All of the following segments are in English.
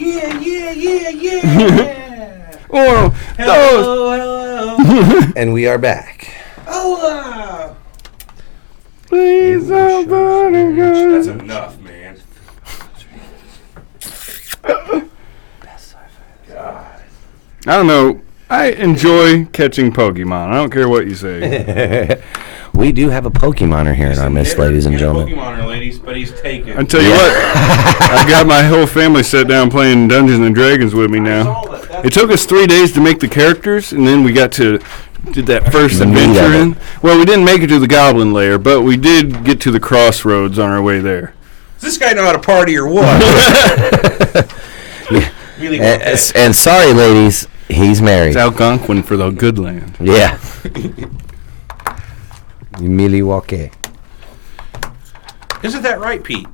Yeah. Oh, Hello. And we are back. Hola. Please, somebody go. That's enough, man. God. I don't know. I enjoy catching Pokemon. I don't care what you say. We do have a Pokemoner here in our midst, ladies and gentlemen. Pokemoner, ladies, but he's taken. I tell you what, I got my whole family set down playing Dungeons and Dragons with me now. It took us 3 days to make the characters, and then we got to did that first adventure in. Well, we didn't make it to the Goblin Lair, but we did get to the crossroads on our way there. Does this guy know how to party or what? Really And sorry, ladies, he's married. It's Algonquin for the good land. Yeah. Milwaukee. Isn't that right, Pete?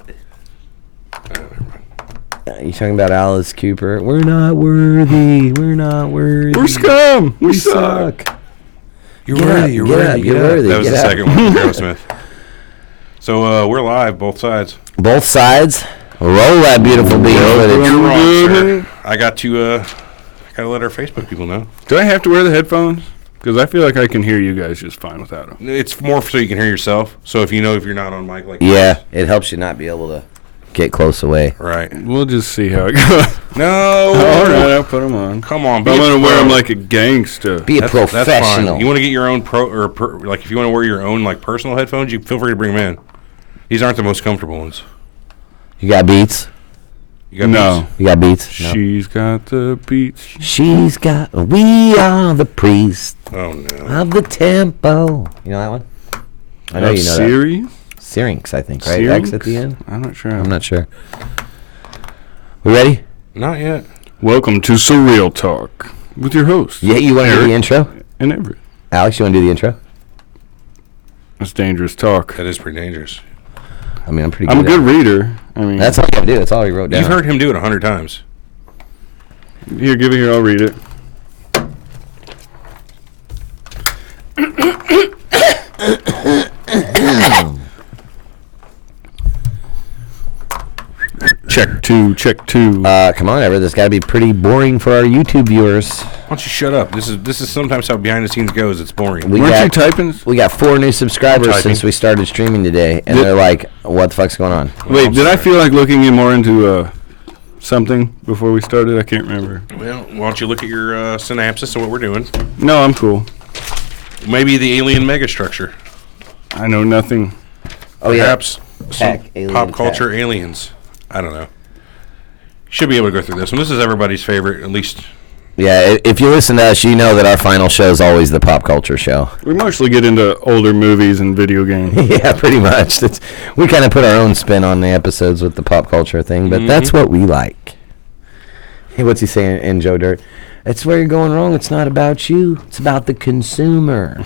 You talking about Alice Cooper? We're not worthy. We're not worthy. We're scum. We suck. You're Get worthy. up, You're get worthy. up, Get you're up. worthy, That was get the up. second one from Aerosmith. So we're live, both sides. Both sides. Roll that beautiful bean footage. You're wrong, sir. I got to gotta let our Facebook people know. Do I have to wear the headphones? Because I feel like I can hear you guys just fine without them. It's more so you can hear yourself. So if you're not on mic, like Yeah, it helps you not be able to get close away. right? We'll just see how it goes. No. All right, I'll put them on. Come on, But I'm going going to wear them like a gangster. Be a That's professional. fine. You want to get your own like if you want to wear your own like personal headphones, you feel free to bring them in. These aren't the most comfortable ones. You got beats? You got No. these? You got beats? No. She's got the beats. She's got. We are the priests Oh no. of the tempo. You know that one? I know you know that. Siri? Syrinx, I think, right? Syrinx? X at the end? I'm not sure. I'm not sure. We ready? Not yet. Welcome to Surreal Talk with your host. Yeah, you want to do the intro? And Everett. Alex, you want to do the intro? That's dangerous talk. That is pretty dangerous. I mean, I'm pretty good I'm a at good it. reader. I mean, That's all you got to do. That's all he wrote down. You've heard him do it 100 times. here, give it here. I'll read it. Check two, check two. Come on, Everett. This got to be pretty boring for our YouTube viewers. Why don't you shut up? This is sometimes how behind the scenes goes. It's boring. We Weren't you got, typing? we got 4 new subscribers Typing. since we started streaming today, and they're like, what the fuck's going on? Wait, I'm did I sorry. feel like looking in more into something before we started? I can't remember. Well, why don't you look at your synopsis of what we're doing? No, I'm cool. Maybe the alien megastructure. I know nothing. Oh, yeah. Perhaps Tech, some alien pop tech. culture aliens. I don't know. Should be able to go through this one. This is everybody's favorite, at least. Yeah, if you listen to us, you know that our final show is always the pop culture show. We mostly get into older movies and video games. Yeah, pretty much. We kind of put our own spin on the episodes with the pop culture thing, but that's what we like. Hey, what's he saying in Joe Dirt? It's where you're going wrong. It's not about you. It's about the consumer.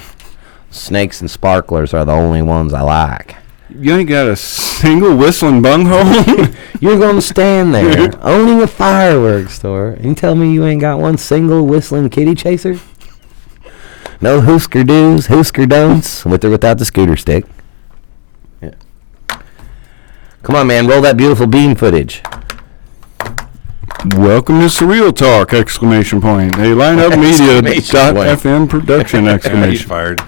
Snakes and sparklers are the only ones I like. You ain't got a single whistling bunghole? You're going to stand there owning a fireworks store and tell me you ain't got one single whistling kitty chaser? No Hoosker do's, Hoosker don'ts, with or without the scooter stick. Yeah. Come on, man, roll that beautiful bean footage. Welcome to Surreal Talk! Exclamation point. A Lineup Media Exclamation point. .fm production! He's Exclamation. fired.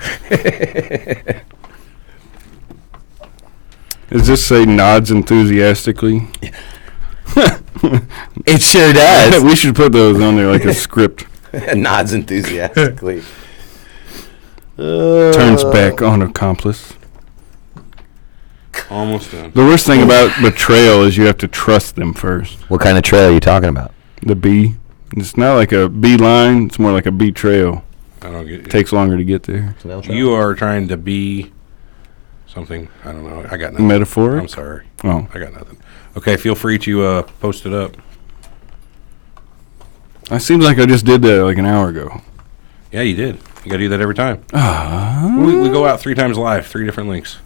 Does this say nods enthusiastically? It sure does. We should put those on there like a script. Nods enthusiastically. Turns back on accomplice. Almost done. The worst thing about betrayal is you have to trust them first. What kind of trail are you talking about? The bee. It's not like a bee line. It's more like a bee trail. I don't get It takes longer to get there. You are trying to be something. I don't know. I got nothing. Metaphoric? I'm sorry. Oh. I got nothing. Okay, feel free to post it up. It seems like I just did that like an hour ago. Yeah, you did. You got to do that every time. We go out 3 times live, 3 different links.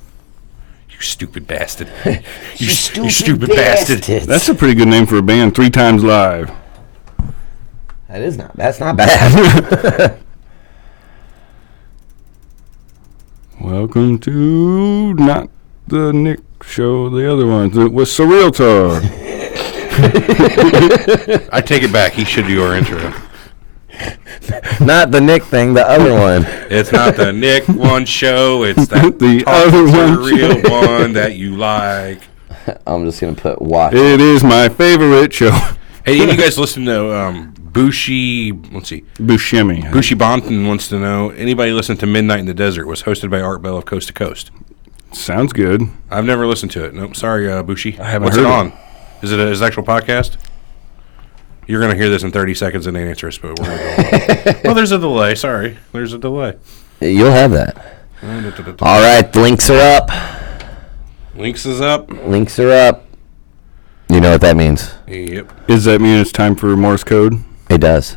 You stupid bastard. you stupid bastard. That's a pretty good name for a band. 3 times live. That's not bad. Welcome to not the Nick show, the other one. It was Surreal Talk. I take it back. He should do our intro. Not the Nick thing, the other one. It's not the Nick one show. It's that The other one real one that you like. I'm just going to put watch. It is my favorite show. Hey, you guys listen to Bushi? Let's see. Buscemi. Bushi Bonton wants to know, anybody listen to Midnight in the Desert? It was hosted by Art Bell of Coast to Coast. Sounds good. I've never listened to it. Nope. Sorry, Bushi. I haven't What's heard it it. on? Is it an actual podcast? You're going to hear this in 30 seconds and answer us, but we're going to go on. Well, there's a delay. Sorry. There's a delay. You'll have that. All right, the links are up. Links is up. Links are up. You know what that means. Yep. Does that mean it's time for Morse code? It does.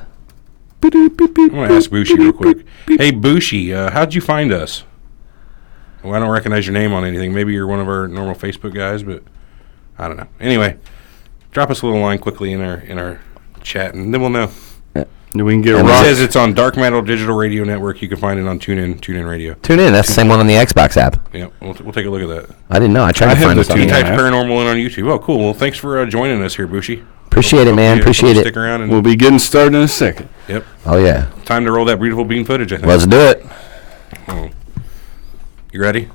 I'm going to ask Bushi real quick. Hey, Bushi, how'd you find us? Well, I don't recognize your name on anything. Maybe you're one of our normal Facebook guys, but I don't know. Anyway, drop us a little line quickly in our chat, and then we'll know. We can get It rock. says it's on Dark Metal Digital Radio Network. You can find it on TuneIn Radio. Tune in. That's the same one on the Xbox app. Yep, we'll take a look at that. I didn't know. I tried I to have find the this on You the Tune type app. app. Paranormal in on YouTube. Oh, cool. Well, thanks for joining us here, Bushi. Appreciate it, man. Appreciate Stick it. around and We'll be getting started in a second. yep. Oh, yeah. Time to roll that beautiful bean footage. I think. Let's do it. Oh. You ready?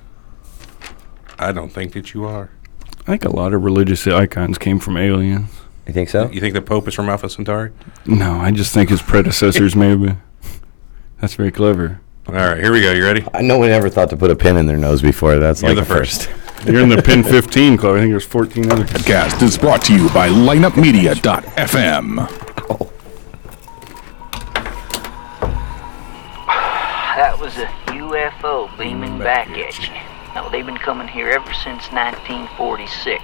I don't think that you are. I think a lot of religious icons came from aliens. You think so? You think the Pope is from Alpha Centauri? No, I just think his predecessors maybe. That's very clever. All right, here we go. You ready? I know we never thought to put a pin in their nose before. That's You're like the first. You're in the pin 15 club. I think there's 14 other. Podcast is brought to you by lineupmedia.fm. That was a UFO beaming back at you. Now, they've been coming here ever since 1946,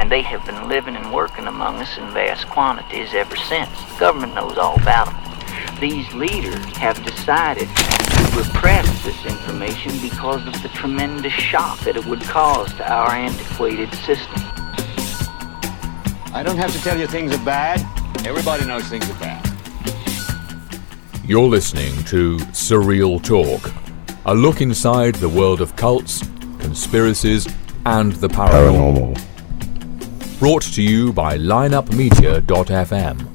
and they have been living and working among us in vast quantities ever since. The government knows all about them. These leaders have decided to repress this information because of the tremendous shock that it would cause to our antiquated system. I don't have to tell you things are bad. Everybody knows things are bad. You're listening to Surreal Talk, a look inside the world of cults, conspiracies, and the paranormal. Brought to you by lineupmedia.fm.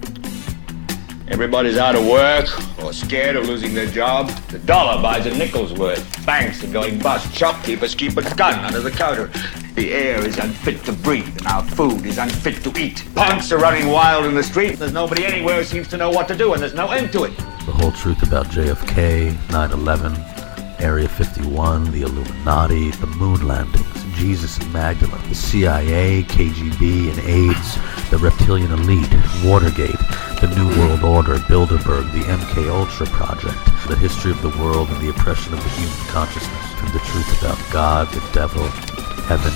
Everybody's out of work or scared of losing their job. The dollar buys a nickel's worth. Banks are going bust. Shopkeepers keep a gun under the counter. The air is unfit to breathe, and our food is unfit to eat. Punks are running wild in the street. There's nobody anywhere who seems to know what to do, and there's no end to it. The whole truth about JFK, 9/11, Area 51, the Illuminati, the moon landings, Jesus and Magdalene, the CIA, KGB and AIDS, the reptilian elite, Watergate, the New World Order, Bilderberg, the MK Ultra project, the history of the world and the oppression of the human consciousness, and the truth about God, the devil, heaven,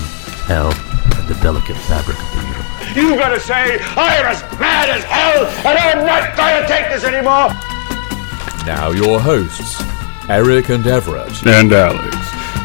hell, and the delicate fabric of the universe. You gotta say, I am as mad as hell, and I'm not gonna take this anymore. Now your hosts, Eric and Everett. And Alex.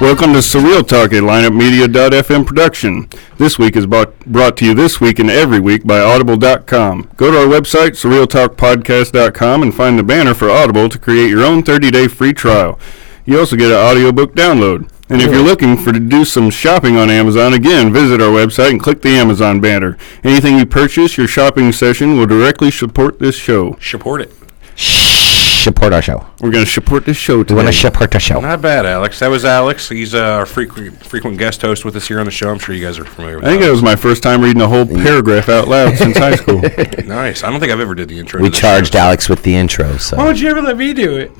Welcome to Surreal Talk, a lineupmedia.fm production. This week is brought to you this week and every week by Audible.com. Go to our website, surrealtalkpodcast.com, and find the banner for Audible to create your own 30-day free trial. You also get an audiobook download. And if you're looking to do some shopping on Amazon, again, visit our website and click the Amazon banner. Anything you purchase, your shopping session will directly support this show. Support it. Support our show. We're going to support this show We today. want to support our show. Not bad, Alex. That was Alex. He's our frequent guest host with us here on the show. I'm sure you guys are familiar with I think it was my first time reading a whole paragraph out loud since high school. Nice. I don't think I've ever did the intro. We to this charged show. Alex with the intro, so. Why would you ever let me do it?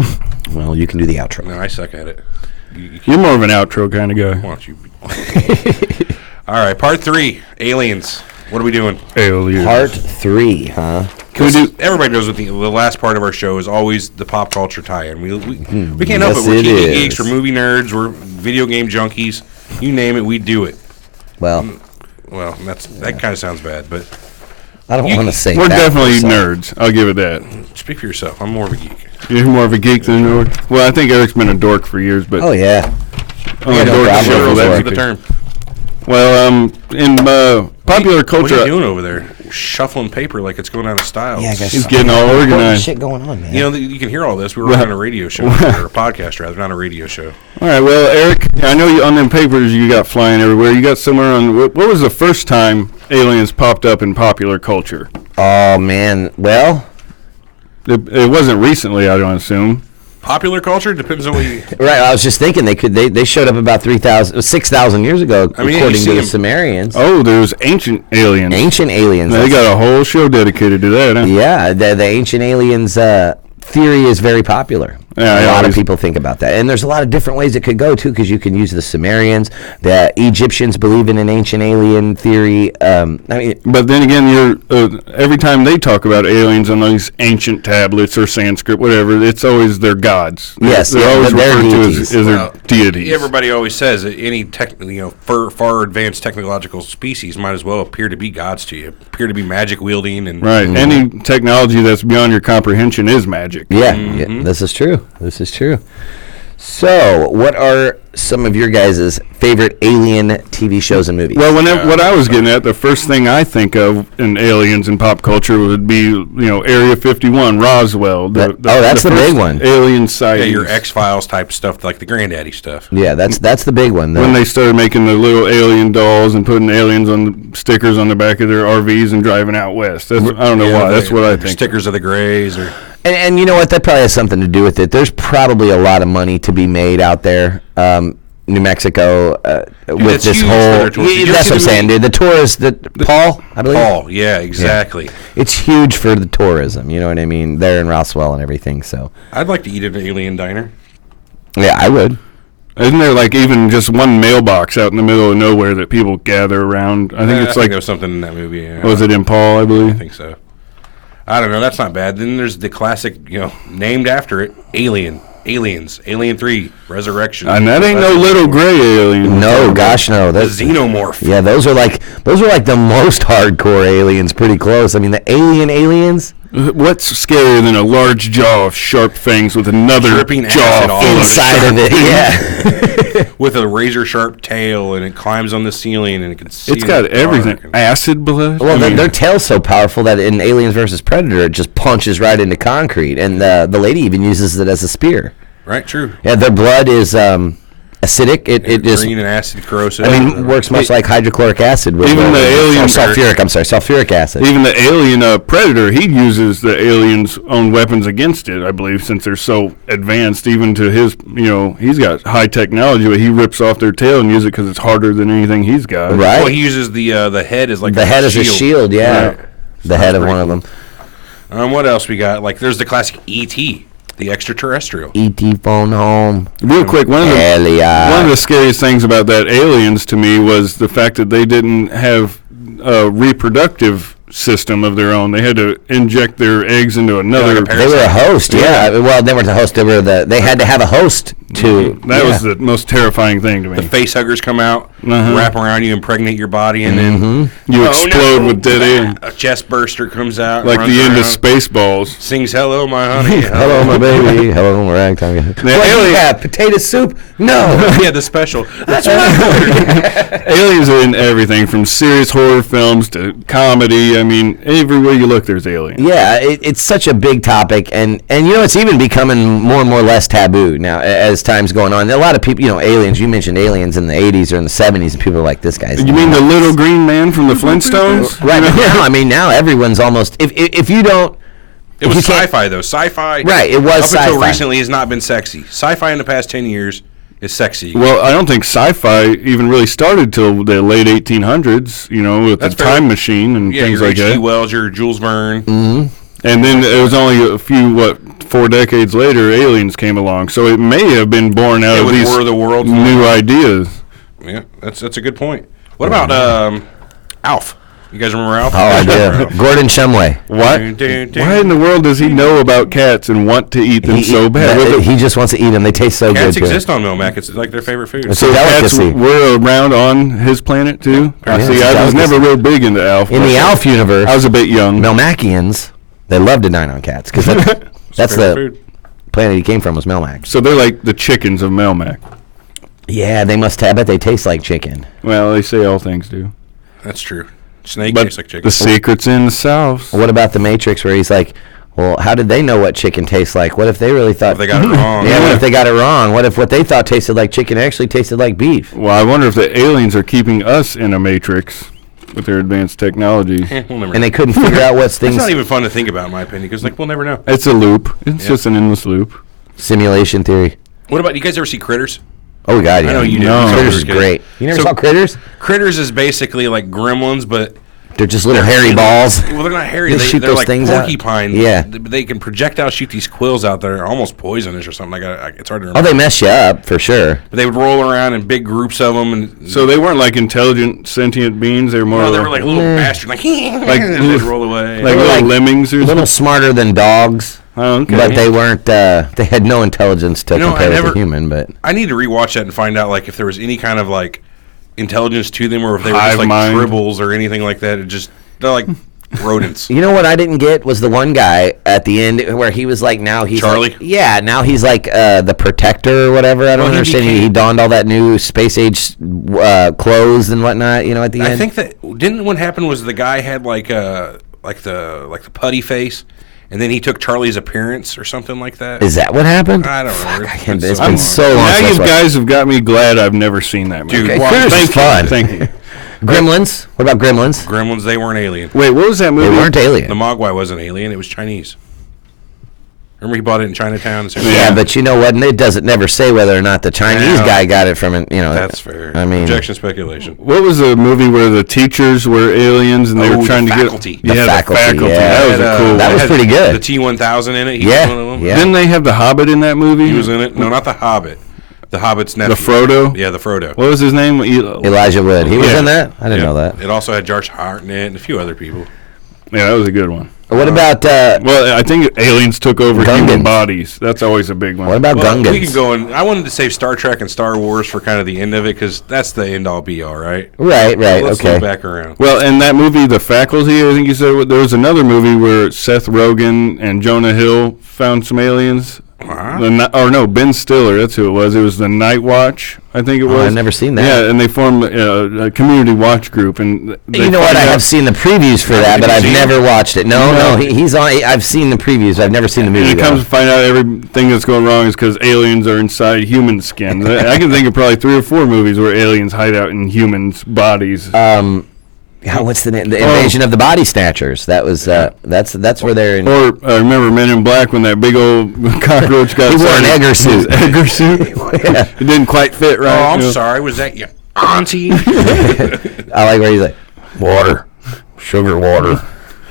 Well, you can do the outro. No, I suck at it. You You're more of an outro kind of guy. why don't you? All right, part 3, aliens. What are we doing? Aliens. Part 3, huh? Can we do? Everybody knows what the last part of our show is always the pop culture tie-in. We can't help Yes, it. We're it TV is. geeks. We're movie nerds. We're video game junkies. You name it, we do it. Well, Well, that kind of sounds bad, but I don't want to say We're that definitely myself. nerds. I'll give it that. speak for yourself. I'm more of a geek. You're more of a geek than a dork. Well, I think Eric's been a dork for years, but Oh, yeah. only yeah, a no dork problem. show That's that the term. Well, in popular What are culture, you doing over there? shuffling paper like it's going out of style. Yeah, guys. He's getting all organized. Shit going on, man. You know, you can hear all this. We were on a radio show, or a podcast rather, not a radio show. All right, well, Eric, I know you on them papers you got flying everywhere. You got somewhere on, what was the first time aliens popped up in popular culture? Oh man, well, It wasn't recently, I don't assume. Popular culture depends on what you. right. I was just thinking they showed up about 6,000 years ago, I mean, according you to the see Sumerians. Oh, there's ancient aliens. Ancient aliens. They got a whole show dedicated to that, huh? Yeah, the ancient aliens theory is very popular. Yeah, a lot of people think about that, and there's a lot of different ways it could go too, because you can use the Sumerians. The Egyptians believe in an ancient alien theory. But then again, every time they talk about aliens on these ancient tablets or Sanskrit, whatever, it's always their gods. Yes, they're always they're referred to deities. as their deities. Everybody always says that any far advanced technological species might as well appear to be gods to you, appear to be magic wielding, and Right. Any technology that's beyond your comprehension is magic. yeah, this is true. This is true. So, what are some of your guys' favorite alien TV shows and movies? Well, what I was getting at, the first thing I think of in aliens in pop culture would be, Area 51, Roswell. That's the big first one. Alien sightings. your X-Files type stuff, like the Granddaddy stuff. Yeah, that's the big one. When they started making the little alien dolls and putting aliens on the stickers on the back of their RVs and driving out west. I don't know why. That's what I think. Stickers of the Greys, or And you know what? That probably has something to do with it. There's probably a lot of money to be made out there. New Mexico with it's this huge whole. for their tourists. Did you That's see what I'm the saying, dude. The tourists, Paul, I believe. Paul, yeah, exactly. It's huge for the tourism. You know what I mean? There in Roswell and everything. So. I'd like to eat at an alien diner. Yeah, I would. Isn't there like even just one mailbox out in the middle of nowhere that people gather around? I think it's like there was something in that movie. Yeah. Was it in Paul? I believe. I think so. I don't know. That's not bad. Then there's the classic, named after it, Aliens, Alien 3, Resurrection. And that ain't no little gray alien. No, gosh, no. The That's, Xenomorph. yeah, those are like the most hardcore aliens. Pretty close. I mean, the aliens. What's scarier than a large jaw of sharp fangs with another Dripping acid jaw all full over Inside of it, yeah. With a razor sharp tail, and it climbs on the ceiling, and it can see. It's in got the everything. dark, and- Acid blood. Well, I mean, their tail's so powerful that in Aliens vs. Predator, it just punches right into concrete, and the lady even uses it as a spear. Right, true. Yeah, their blood is acidic. It just, green and acid corrosive. I mean, works much like hydrochloric acid. With Even the alien- sulfuric acid. even the alien Predator, he uses the aliens' own weapons against it, I believe, since they're so advanced. Even to his, he's got high technology, but he rips off their tail and uses it because it's harder than anything he's got. Right. Well, he uses the head as like The head is a shield, yeah. Right. The head of pretty one of cool. them. What else we got? Like, there's the classic E.T., the extraterrestrial. E.T. phone home. Real quick, one of Elliot. the scariest things about that aliens to me was the fact that they didn't have a reproductive system of their own. They had to inject their eggs into another. like a They were a host, yeah. Well, they weren't the host. They had to have a host to. That was the most terrifying thing to me. The face huggers come out, Uh-huh. wrap around you, impregnate your body, and then You explode with dead air. A chest burster comes out, Like runs the end of around, Spaceballs. sings "Hello, my honey." Hello, my baby. Hello, my ragtime. What do you have? Potato soup? No. Yeah, the special. That's Aliens are in everything from serious horror films to comedy. I mean, everywhere you look, there's aliens. Yeah, it's such a big topic, and it's even becoming more and more less taboo now as time's going on. A lot of people, aliens. You mentioned aliens in the '80s or in the '70s, and people are like, "This guy's." You mean the little green man from the Flintstones? Right now? I mean, now everyone's almost. If you don't. It was You can't- sci-fi though. Sci-fi. Right, it was Up until sci-fi. recently, has not been sexy. Sci-fi in the past 10 years is sexy. Well, I don't think sci-fi even really started till the late 1800s. With That's the fair. time machine and yeah, things your like H.G. that. Wells, your Jules Verne. And then it was only a few 4 decades later, aliens came along. So it may have been born out of with these War of the Worlds. new ideas. Yeah, that's a good point. What about Alf? You guys remember Alf? Oh, I do. Gordon Shumway. Why in the world does he know about cats and want to eat them so bad? He just wants to eat them. They taste so Cats good. to him. exist on Melmac. It's like their favorite food. It's So a cats delicacy. were around on his planet too? Yeah, See, it's a I was delicacy. never real big into Alf. In the Alf universe, I was a bit young. Melmacians, they love to dine on cats because that's the food. planet he came from was Melmac. So they're like the chickens of Melmac. Yeah, they must have. I bet they taste like chicken. Well, they say all things do. That's true. Snake But tastes like chicken. the secret's in the sauce. What about the Matrix where he's like, well, how did they know what chicken tastes like? What if they really thought If they got it wrong. Yeah, what if they got it wrong? What if what they thought tasted like chicken actually tasted like beef? Well, I wonder if the aliens are keeping us in a matrix with their advanced technology. We'll never And they know. couldn't figure out what's It's things. not even fun to think about, in my opinion, because like we'll never know. It's a loop. It's Yeah. just an endless loop. Simulation theory. What about you guys ever see Critters? Oh God, yeah. I know you do. No. You saw Critters it is as a kid. great. You never So- saw Critters? Critters is basically like Gremlins, but They're just little hairy balls. well, they're not hairy. They shoot They're those like things out. porcupine. Yeah. They can projectile shoot these quills out that are almost poisonous or something. It's hard to remember. Oh, they mess you up for sure. But they would roll around in big groups of them, and So they weren't like intelligent, sentient beings. They were more no, they were like little Yeah. bastards, like and they'd roll away. like were little like lemmings or A little something. smarter than dogs, Oh, okay. but they weren't. They had no intelligence to know, I compare with never- a human. But I need to rewatch that and find out like if there was any kind of like intelligence to them, or if they were Hive just like mind. tribbles or anything like that. They're like rodents. you know what I didn't get was the one guy at the end where he was like, now he's Charlie? Like, yeah, now he's like the protector or whatever. I don't Well, he understand. He became- donned all that new space age clothes and whatnot. You know, at the end. I think that didn't what happened was the guy had like the putty face, and then he took Charlie's appearance or something like that. Is that what happened? I don't remember. I can't- It's it's so been long. so long. Now since you I- guys have got me glad I've never seen that movie. Dude, Okay, wow, Critters is Thank fun. you. Thank you. Gremlins. What about Gremlins? Gremlins, they weren't alien. Wait, what was that They movie? weren't alien. The Mogwai wasn't alien. It was Chinese. Remember he bought it in Chinatown? Yeah, Yeah. but you know what? It doesn't never say whether or not the Chinese Yeah. guy got it from it. You know, That's fair. I mean, Objection, speculation. What was the movie where the teachers were aliens and they Oh, were trying The to Faculty. get? The Yeah, Faculty, the faculty. yeah. That was a cool. That was had pretty good. The T-1000 in it. He Yeah, was one of them. yeah. Didn't they have the Hobbit in that movie? He was in it. No, not the Hobbit. The Hobbit's nephew. The Frodo. Yeah, the Frodo. What was his name? Elijah Wood. He was Yeah. in that. I didn't Yeah. know that. It also had Josh Hart in it and a few other people. Yeah, that was a good one. What about Well, I think aliens took over Gungans. human bodies. That's always a big one. what about Well, Gungans? we can go in. I wanted to save Star Trek and Star Wars for kind of the end of it because that's the end all be all, right? Right, Let's okay. look back around. Well, in that movie, The Faculty, I think you said there was another movie where Seth Rogen and Jonah Hill found some aliens. Ben Stiller, that's who it was. It was the Night Watch, I think it was. I've never seen that. Yeah, and they formed a community watch group, and You know what? I have seen the previews for that, but you I've seen never watched it. No, No. he's on. I've seen the previews. I've never seen the movie. And it comes to find out everything that's going wrong is because aliens are inside human skin. I can think of probably 3 or 4 movies where aliens hide out in humans' bodies. What's the name? The Invasion of the Body Snatchers. That was. That's where they're in. Or I remember Men in Black when that big old cockroach got He wore an started. Egger suit. His Egger suit. It didn't quite fit right. Oh, I'm you know. sorry. Was that your auntie? I like where he's like, water, sugar water.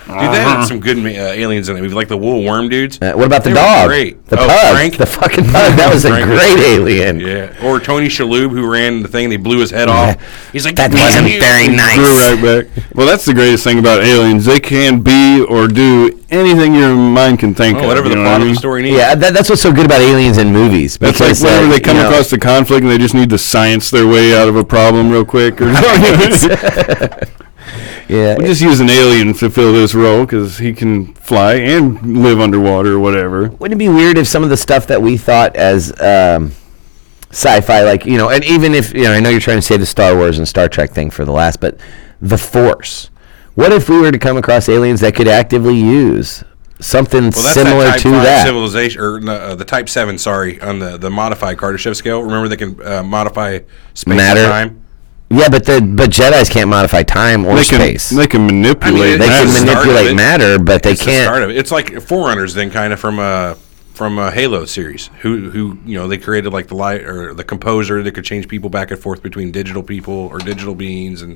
Dude, they had some good aliens in it. Like the wool worm dudes. What about the They were dog? great. The Oh, pug. Frank? The fucking pug. That was a Frank was great great. alien. Yeah. Or Tony Shalhoub, who ran the thing, and they blew his head off. He's like, That "Damn wasn't you." very nice. Grew right back. Well, that's the greatest thing about aliens. They can be or do anything your mind can think Oh, of. whatever you the know what plot I of mean? the story needs. Yeah, that's what's so good about aliens in movies. That's like because, whenever they come you know, across the conflict and they just need the science their way out of a problem real quick. Or Yeah, we'll just use an alien to fill this role because he can fly and live underwater or whatever. wouldn't it be weird if some of the stuff that we thought as sci-fi, like, you know, and even if, you know, I know you're trying to say the Star Wars and Star Trek thing for the last, but the Force. What if we were to come across aliens that could actively use something Well, that's similar that Type to 5 that? civilization, or the Type 7, sorry, on the modified Kardashev scale. Remember they can modify space Matter. and time? Yeah, but Jedis can't modify time or They can, space. they can manipulate. They can That's the start of manipulate it. matter, but they It's the can't. start of it. It's like Forerunners then, kind of from a Halo series. Who you know, they created like the light or the composer that could change people back and forth between digital people or digital beings and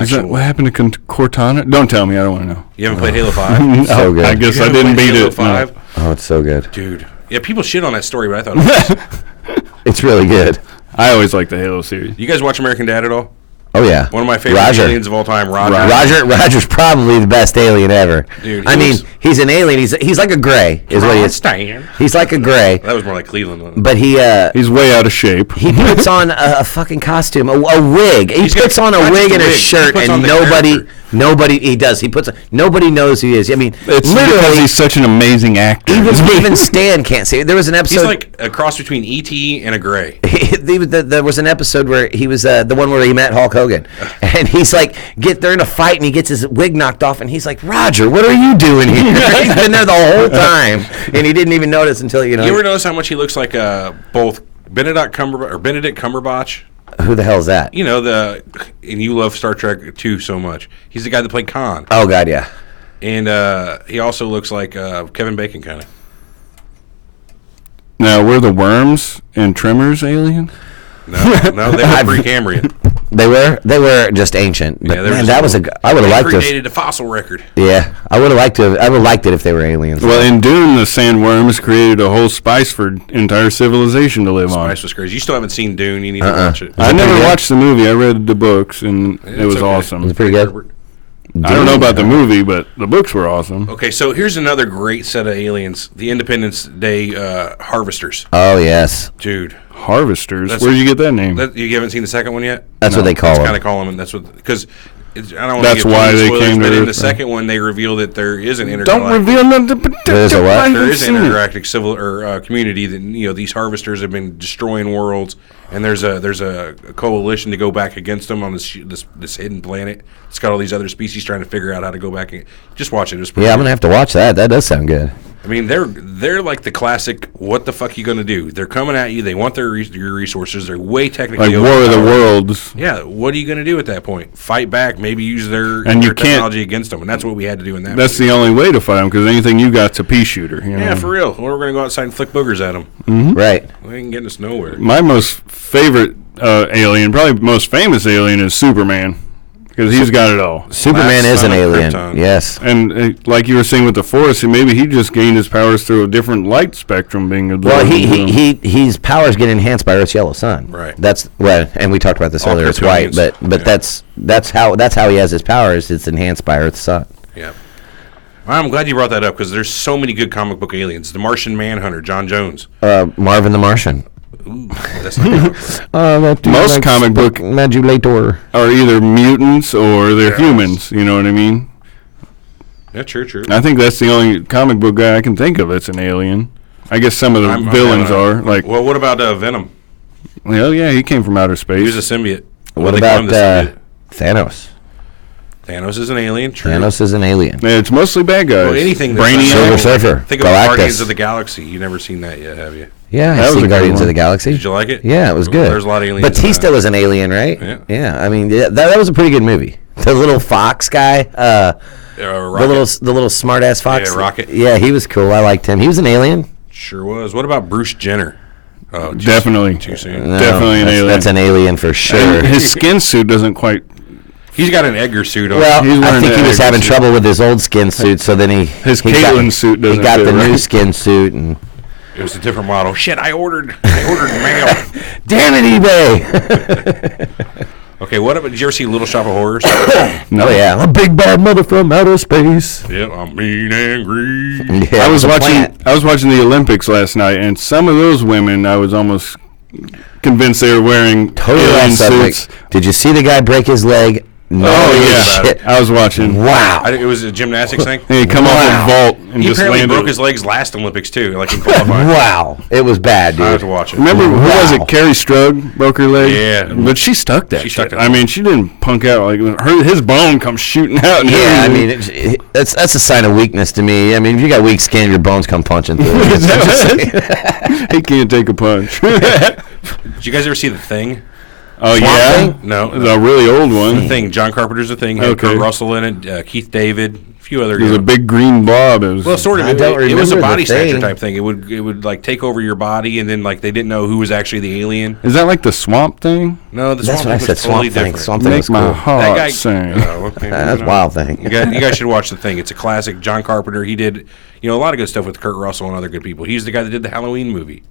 Is that actual. what happened to Cortana? Don't tell me. I don't want to know. You haven't played Halo 5? So good. I guess You I haven't didn't played beat Halo it. 5? Oh, it's so good. Dude. Yeah, people shit on that story, but I thought it was. It's really good. I always like the Halo series. You guys watch American Dad at all? Oh yeah. One of my favorite Roger. aliens of all time, Roger. Roger's probably the best alien ever. Dude, I he mean, was- he's an alien. He's like a gray, is what he is. Stan. He's like a gray, That was more like Cleveland. Wasn't it? but He's way out of shape. he puts on a fucking costume, a wig. He He's got- puts on a not wig just a and a wig, he shirt, puts on and the nobody, character. nobody knows who he is. I mean, It's because literally, he's such an amazing actor. even Stan can't see it. There was an He's episode. like a cross between E.T. and a Gray. There was an episode where he was the one where he met Hulk Hogan. Hogan. And he's like, they're in a fight, and he gets his wig knocked off, and he's like, Roger, what are you doing here? He's been there the whole time, and he didn't even notice until, You ever notice how much he looks like both Benedict Cumberbatch? Who the hell is that? You know, and you love Star Trek 2 so much. He's the guy that played Khan. Oh, God, yeah. And he also looks like Kevin Bacon, kind of. Now, were the worms and Tremors alien? No, they were pre-Cambrian. They were just ancient. But Yeah, they were man, just that was I would have liked to. Predated the fossil record. Yeah, I would have liked to. I would have liked it if they were aliens. Well, in Dune, the sandworms created a whole spice for entire civilization to live on. Spice was crazy. You still haven't seen Dune. You need to watch it. I never watched the movie. I read the books, and it was awesome. Was it pretty good? I don't know about the movie, but the books were awesome. Okay, so here's another great set of aliens: the Independence Day harvesters. Oh yes, dude. Harvesters. That's Where'd you get that name? You haven't seen the second one yet? That's what they call them. Kind of call them, and that's what because I don't want That's to get why too many they spoilers, came to but in Earth, the second one, they reveal that there is an intergalactic. Don't reveal nothing. There's a what? There is an intergalactic civil or community that these harvesters have been destroying worlds, and there's a coalition to go back against them on this hidden planet. It's got all these other species trying to figure out how to go back and just watch it. Yeah, I'm gonna have to watch that. That does sound good. I mean, they're like the classic. What the fuck you gonna do? They're coming at you. They want your resources. They're way technically like War of the Worlds. Yeah, what are you gonna do at that point? Fight back? Maybe use their technology against them, and that's what we had to do in that. That's the only way to fight them because anything you got's a pea shooter. You know? Yeah, for real. Or we're gonna go outside and flick boogers at them. Mm-hmm. Right. They ain't getting us nowhere. My most favorite alien, probably most famous alien, is Superman. Because he's got it all. Superman is an alien. Yes. And like you were saying with the Force, maybe he just gained his powers through a different light spectrum being absorbed. Well, his powers get enhanced by Earth's yellow sun. Right. That's and we talked about this earlier. It's white, but that's how he has his powers. It's enhanced by Earth's sun. Yeah. I'm glad you brought that up because there's so many good comic book aliens. The Martian Manhunter, John Jones. Marvin the Martian. Ooh, that's not most comic book modulator are either mutants or they're humans. You know what I mean? Yeah, true. I think that's the only comic book guy I can think of that's an alien. I guess some of the villains are like. Well, what about Venom? Well, yeah, he came from outer space. He was a symbiote. What about Thanos? Thanos is an alien. True. Thanos is an alien. Yeah, it's mostly bad guys. Well, anything. Brainiac. Silver Surfer. Think of Guardians of the Galaxy. You've never seen that yet, have you? Yeah, I've seen Guardians of the Galaxy. Did you like it? Yeah, it was good. There's a lot of aliens. Batista was an alien, right? Yeah. I mean, that was a pretty good movie. The little fox guy, the little smart ass fox. Yeah, Rocket. Yeah, he was cool. I liked him. He was an alien. Sure was. What about Bruce Jenner? Oh, definitely. Too soon. No, Definitely an alien. That's an alien for sure. And his skin suit doesn't quite. He's got an Edgar suit on. Well, I think he was having trouble with his old skin suit, so then his Caitlyn suit doesn't. He got fit, the right? new skin suit, and it was a different model. Shit, I ordered mail. Damn it, eBay. Okay, what about? Did you ever see Little Shop of Horrors? No. Oh yeah, a big bad mother from outer space. Yep, I'm mean and greedy. Yeah, I was watching the Olympics last night, and some of those women, I was almost convinced they were wearing alien suits. Did you see the guy break his leg? No, shit. I was watching. Wow. It was a gymnastics thing. He come off a vault and He just apparently landed. broke his legs last Olympics too, like in qualifying. Wow, it was bad, dude. I have to watch it. Remember, who was it? Carrie Strug broke her leg? Yeah. But she stuck that. She stuck it. I mean, she didn't punk out. Like his bone comes shooting out. And Yeah, I everything. mean, that's a sign of weakness to me. I mean, if you got weak skin, your bones come punching through. He can't take a punch. Did you guys ever see The Thing? Oh, Swamp yeah? Thing? No. The really old one. The Thing. John Carpenter's The Thing. Had Okay. Kurt Russell in it, Keith David, a few other There's a big green blob. It was, Well, sort of. I It don't was a remember body The Thing. snatcher type thing. It would like take over your body, and then like they didn't know who was actually the alien. Is that like the swamp thing? No, the That's Swamp what I Thing said. was totally Swamp Thing. different. Swamp Thing Make was my cool. heart sing. Okay, That's Wild Thing. You guys should watch The Thing. It's a classic. John Carpenter. He did a lot of good stuff with Kurt Russell and other good people. He's the guy that did the Halloween movie.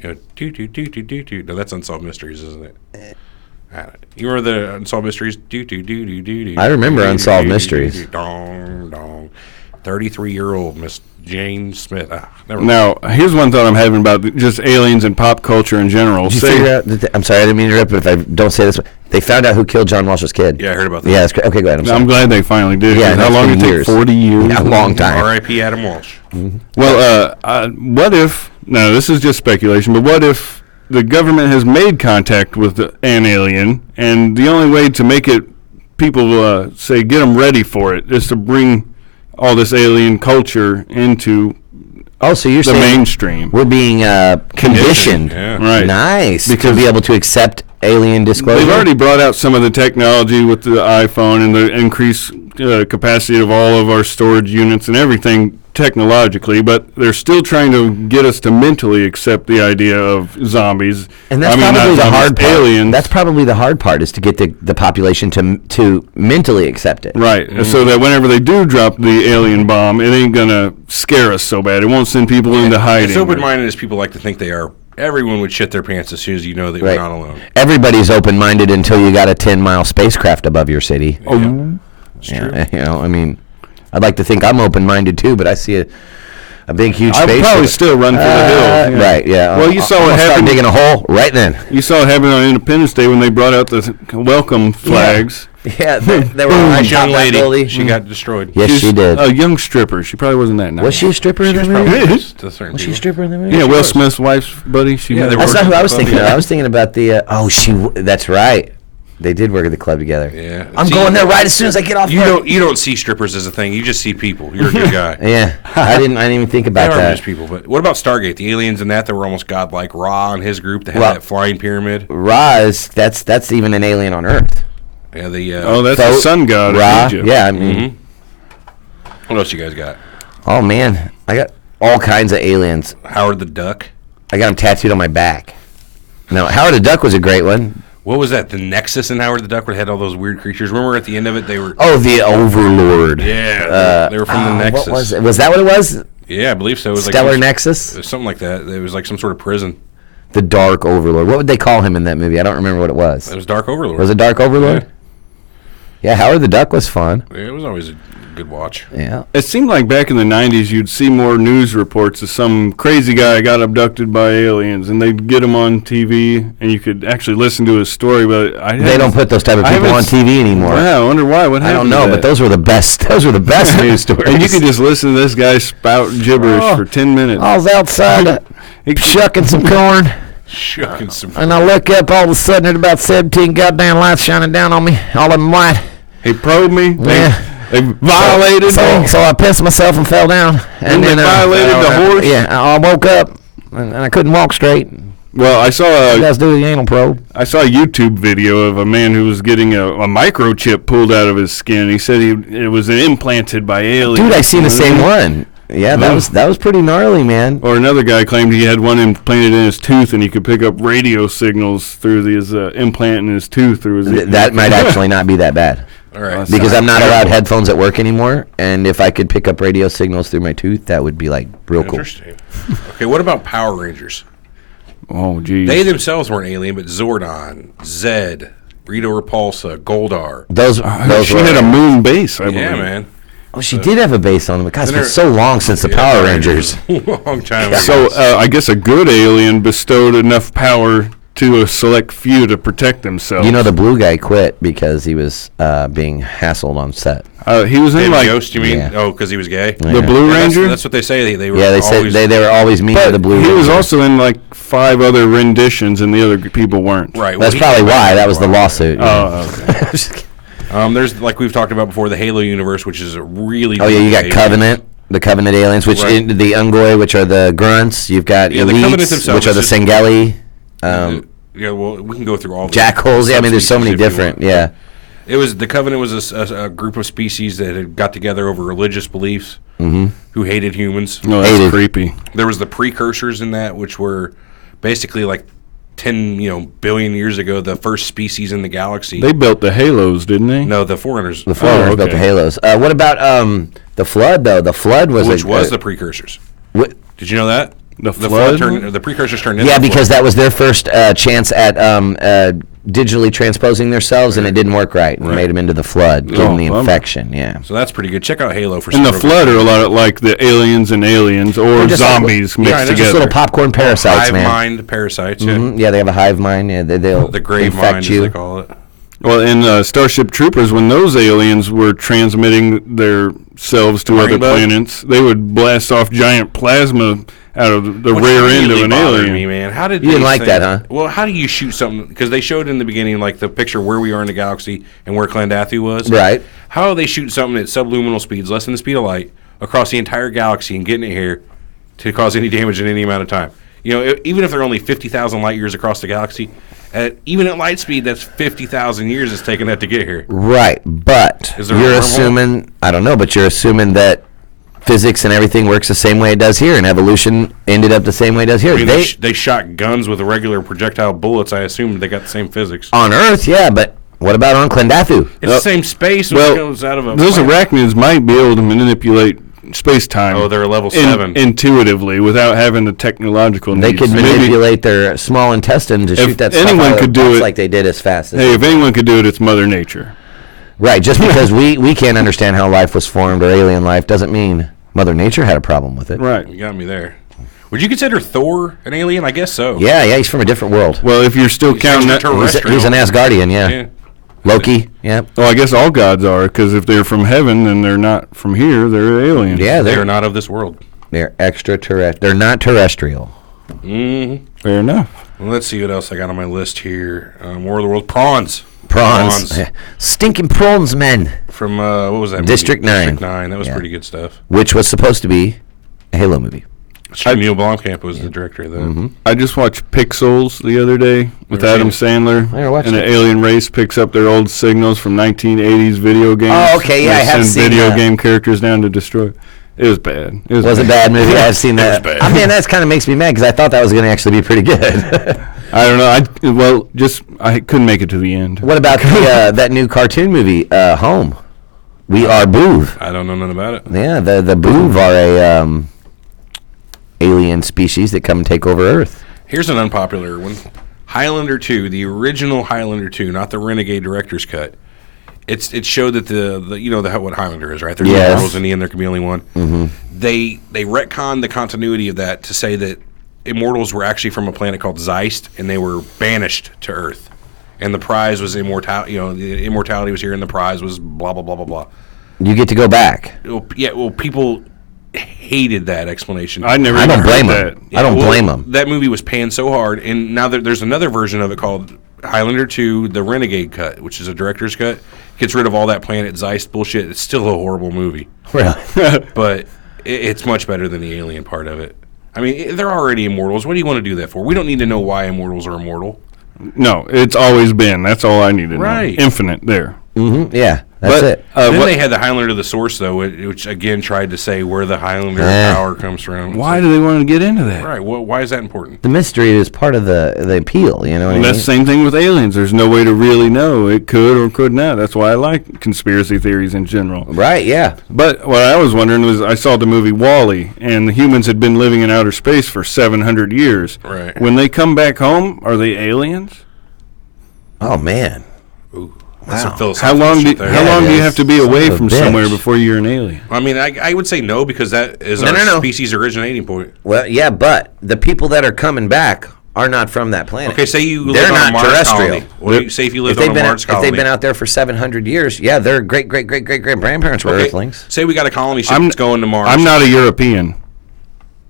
No, that's Unsolved Mysteries, isn't it? You remember the Unsolved Mysteries? I remember Unsolved Mysteries. Dong, dong. 33-year-old Miss Jane Smith. Never mind. Now, here's one thought I'm having about just aliens and pop culture in general. Did you figure out I'm sorry, I didn't mean to interrupt, but if I don't say this, they found out who killed John Walsh's kid. Yeah, I heard about that. Yeah, that's great. Okay, go ahead. I'm sorry. I'm glad they finally did. Yeah, How that's long been did it years. take? 40 years? Yeah, a long time. R.I.P. Adam Walsh. Well, what if, no, this is just speculation, but what if the government has made contact with an alien, and the only way to make it, people say, get them ready for it, is to bring all this alien culture into Oh, so you're the saying mainstream. we're being conditioned, Yeah. Right. nice, Because to be able to accept alien disclosure. They've already brought out some of the technology with the iPhone and the increased capacity of all of our storage units and everything technologically, but they're still trying to get us to mentally accept the idea of zombies. And that's I mean, probably not the zombies, hard part. aliens. That's probably the hard part, is to get the population to mentally accept it. Right, so that whenever they do drop the alien bomb, it ain't gonna scare us so bad. It won't send people into hiding. As open-minded as people like to think they are, everyone would shit their pants as soon as you know that Right. you're not alone. Everybody's open-minded until you got a 10-mile spacecraft above your city. Oh, it's true. Yeah, you know, I mean, I'd like to think I'm open-minded too, but I see a big, huge I'd spaceship. probably still run for the hills. Yeah. Right, yeah. Well, you saw I'm what gonna start happened. digging a hole right then. You saw it happen on Independence Day when they brought out the welcome flags. Yeah, they were on This young lady, building. she got destroyed. Yes, she did. A young stripper. She probably wasn't that nice. Was she a stripper in the Probably movie? is to certain Was she a people. stripper in the movie? Yeah, Will was. Smith's wife's buddy. She Yeah, met they her. That's not who I was Club, thinking of. yeah. I was thinking about the. That's right. They did work at the club together. Yeah. I'm See, going there right as soon as I get off. You work. don't see strippers as a thing. You just see people. You're a good guy. Yeah, I didn't even think They about are that. just people. But what about Stargate? The aliens in that were almost godlike. Ra and his group that had Well- that flying pyramid. Roz, that's even an alien on Earth. Yeah. The Oh, that's So, the sun god Ra, of Egypt. yeah, I mean, what else you guys got? oh man, I got all kinds of aliens. Howard the Duck. I got them tattooed on my back. No, Howard the Duck was a great one. What was that? The Nexus in Howard the Duck, where it had all those weird creatures. Remember at the end of it, they were. Oh, the Overlord. Yeah, they were from the Nexus. What was it? Was that what it was? Yeah, I believe so. It was Stellar like Nexus? something like that. It was like some sort of prison. The Dark Overlord. What would they call him in that movie? I don't remember what it was. It was Dark Overlord. Was it Dark Overlord? Yeah, Howard the Duck was fun. Yeah, it was always a good watch. Yeah. It seemed like back in the 90s you'd see more news reports of some crazy guy got abducted by aliens, and they'd get him on TV, and you could actually listen to his story. But They don't put those type of I people on haven't TV anymore. Yeah, I wonder why. What I happened? don't know, to but that? those were the best. Those were the best news stories. And you could just listen to this guy spout gibberish Oh. for 10 minutes. I was outside shucking some corn, Shucking some. and I look up. All of a sudden, there's about 17 goddamn lights shining down on me. All of them white. He probed me. Yeah. They violated me. So I pissed myself and fell down. And they violated the horse? Yeah, I woke up and I couldn't walk straight. You Well, I saw guys do the anal probe. a YouTube video of a man who was getting a microchip pulled out of his skin. He said it was implanted by aliens. Dude, I seen the same one. Yeah, that was pretty gnarly, man. Or another guy claimed he had one implanted in his tooth, and he could pick up radio signals through his implant in his tooth. Through his That might actually not be that bad. All right. Because I'm not allowed headphones at work anymore, and if I could pick up radio signals through my tooth, that would be like real cool. Interesting. Okay, what about Power Rangers? Oh, geez. They themselves weren't alien, but Zordon, Zed, Rita Repulsa, Goldar. Those she were, had a moon base, I believe. Yeah, man. Oh, she did have a base on them. God, it's been They're- so long since the Power Rangers. Long time ago. So I guess a good alien bestowed enough power to a select few to protect themselves. You know, the blue guy quit because he was being hassled on set. He was in David like Ghost, you mean? Yeah. Oh, because he was gay? the Blue Yeah, Ranger. that's what they say. They were Yeah, they said always, they were always mean to But the blue. he was Ranger. also in like 5 other renditions, and the other people weren't. Right. That's he probably came back why. for That a was the while. lawsuit. Oh, okay. There's, like we've talked about before, the Halo universe, which is a really Oh yeah, you got big Covenant, the Covenant aliens, which Right. the Ungoi, which are the grunts. You've got Yeah, the Covenant elites, themselves which are the is just- Sengeli, Yeah, well, we can go through all the jackholes. Yeah, I mean, there's so many subspecies if you different. want. Yeah, It was the Covenant was a group of species that had got together over religious beliefs, who hated humans. No, that's Hated. creepy. There was the precursors in that, which were basically like 10 billion years ago, the first species in the galaxy. They built the halos, didn't they? No, the Forerunners. the Forerunners built the okay. Halos. What about the Flood though? The Flood was which was a, the precursors. wh- Did you know that? The Flood? The precursors turned into yeah, the because Flood. that was their first chance at digitally transposing themselves, and it didn't work right, and made them into the Flood, gave them the bummer. infection. Yeah. So that's pretty good. Check out Halo for And the some Flood are a lot of like the aliens and aliens, or just like- zombies mixed they're just Just together. little popcorn parasites, hive man. mind parasites. Yeah. Mhm, yeah, they have a hive mind. Yeah, they'll The grave infect mind, you. as they call it. Well, in Starship Troopers, when those aliens were transmitting themselves to other Rainbow? planets, they would blast off giant plasma out of the Which rear end of immediately an bothered alien. Me, man. How did You didn't they like that, huh? Well, how do you shoot something? Because they showed in the beginning, like the picture where we are in the galaxy and where Clandathu was. Right. How do they shoot something at subluminal speeds, less than the speed of light, across the entire galaxy and getting it here to cause any damage in any amount of time? You know, even if they're only 50,000 light years across the galaxy, even at light speed, that's 50,000 years it's taken that to get here. Right, but Is there a you're wormhole? assuming, I don't know, but you're assuming that physics and everything works the same way it does here, and evolution ended up the same way it does here. I mean, they shot guns with regular projectile bullets. I assume they got the same physics. On Earth, yeah, but what about on Clandathu? It's the same space when it comes out of a those planet. arachnids might be able to manipulate space-time. Oh, they're level 7. Intuitively, without having the technological They needs. could Maybe- manipulate their small intestine to shoot that stuff anyone out of could the do box it- like they did as fast as Hey, if anyone could do it, it's Mother Nature. Right, just because we can't understand how life was formed or alien life doesn't mean Mother Nature had a problem with it. Right. You got me there. Would you consider Thor an alien? I guess so. Yeah, he's from a different world. Well, if you're still counting that. He's an Asgardian, yeah. Yeah. Loki, yeah. Well, I guess all gods are, because if they're from heaven, then they're not from here. They're aliens. Yeah, They are not of this world. they're extraterrestrial. They're not terrestrial. Mm-hmm. Fair enough. Well, let's see what else I got on my list here. War of the World. Prawns. Prawns. Stinking prawns, men. From, what was that District movie? 9. District 9. That was Yeah. pretty good stuff. Which was supposed to be a Halo movie. Neil Blomkamp was the director of that. Mm-hmm. I just watched Pixels the other day with Never Adam seen Sandler. I never watched and it. an alien race picks up their old signals from 1980s video games. Oh, okay, yeah, They I have send seen video that. game characters down to destroy. It was bad. It Was a bad movie. I've seen that. was bad. I mean, that kind of makes me mad because I thought that was going to actually be pretty good. I don't know. I couldn't make it to the end. What about the that new cartoon movie, Home? We Are Boov. I don't know nothing about it. Yeah, the Boov are a alien species that come and take over Earth. Here's an unpopular one. Highlander 2, the original Highlander 2, not the Renegade Director's Cut. It showed that the you know what Highlander is, right? There's Yes. no immortals in the end. There can be only one. Mm-hmm. They retconned the continuity of that to say that immortals were actually from a planet called Zeist, and they were banished to Earth. And the prize was immortality. You know, the immortality was here, and the prize was blah blah blah blah blah. You get to go back. Well, people hated that explanation. I never. I even don't blame heard them. that. I don't well, blame them. That movie was panned so hard, and now there's another version of it called Highlander 2, the Renegade Cut, which is a director's cut. Gets rid of all that Planet Zeist bullshit. It's still a horrible movie, Really? but it's much better than the alien part of it. I mean, they're already immortals. What do you want to do that for? We don't need to know why immortals are immortal. No, it's always been. That's all I need to Right. know. Infinite there. Mm-hmm. Yeah, that's But, it. Then they had the Highlander the Source, though, which again tried to say where the Highlander power comes from. Why do they want to get into that? Right. Well, why is that important? The mystery is part of the appeal. You know what I And mean? that's the same thing with aliens. There's no way to really know. It could or could not. That's why I like conspiracy theories in general. Right? Yeah. But what I was wondering was, I saw the movie WALL-E, and the humans had been living in outer space for 700 years. Right. When they come back home, are they aliens? Oh man. Ooh, that's some Wow. philosophical How long do shit there. how long do you it have is. to be away Son of a from bitch. somewhere before you're an alien? I mean, I would say no, because that is No, our no. species' originating point. Well, yeah, but the people that are coming back are not from that planet. Okay, say you They're live on a not Mars terrestrial. colony. What do you say if you If lived they've on a been Mars if colony? they've been out there for 700 years, yeah, their great grandparents were Okay, Earthlings. say we got a colony ship I'm- that's going to Mars. I'm not a European.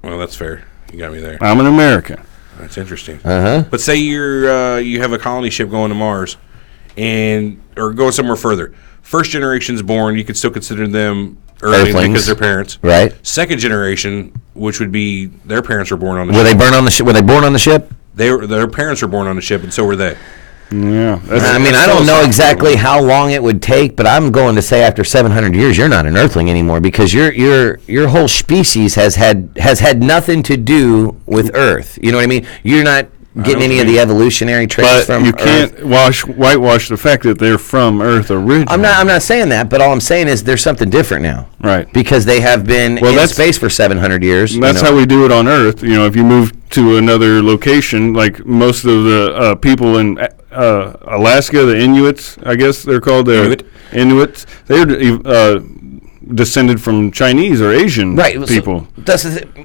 Well, that's fair. You got me there. I'm an American. That's interesting. Uh-huh. But say you have a colony ship going to Mars, or going somewhere further. First generation's born, you could still consider them Earthlings Earthlings. because they're parents. Right? Second generation, which would be their parents were born on the Were ship. they born on the ship? Were they born on the ship? Their parents were born on the ship, and so were they. Yeah. I mean, I don't know exactly how long it would take, but I'm going to say after 700 years, you're not an Earthling anymore because your whole species has had nothing to do with Earth. You know what I mean? You're not getting any of the evolutionary traits But from you Earth. can't whitewash the fact that they're from Earth originally. I'm not saying that, but all I'm saying is there's something different now. Right. Because they have been in that's- space for 700 years. you That's know. how we do it on Earth. You know, if you move to another location, like most of the people in Alaska, the Inuits, I guess they're called, the Inuit. Inuits, they're descended from Chinese or Asian people.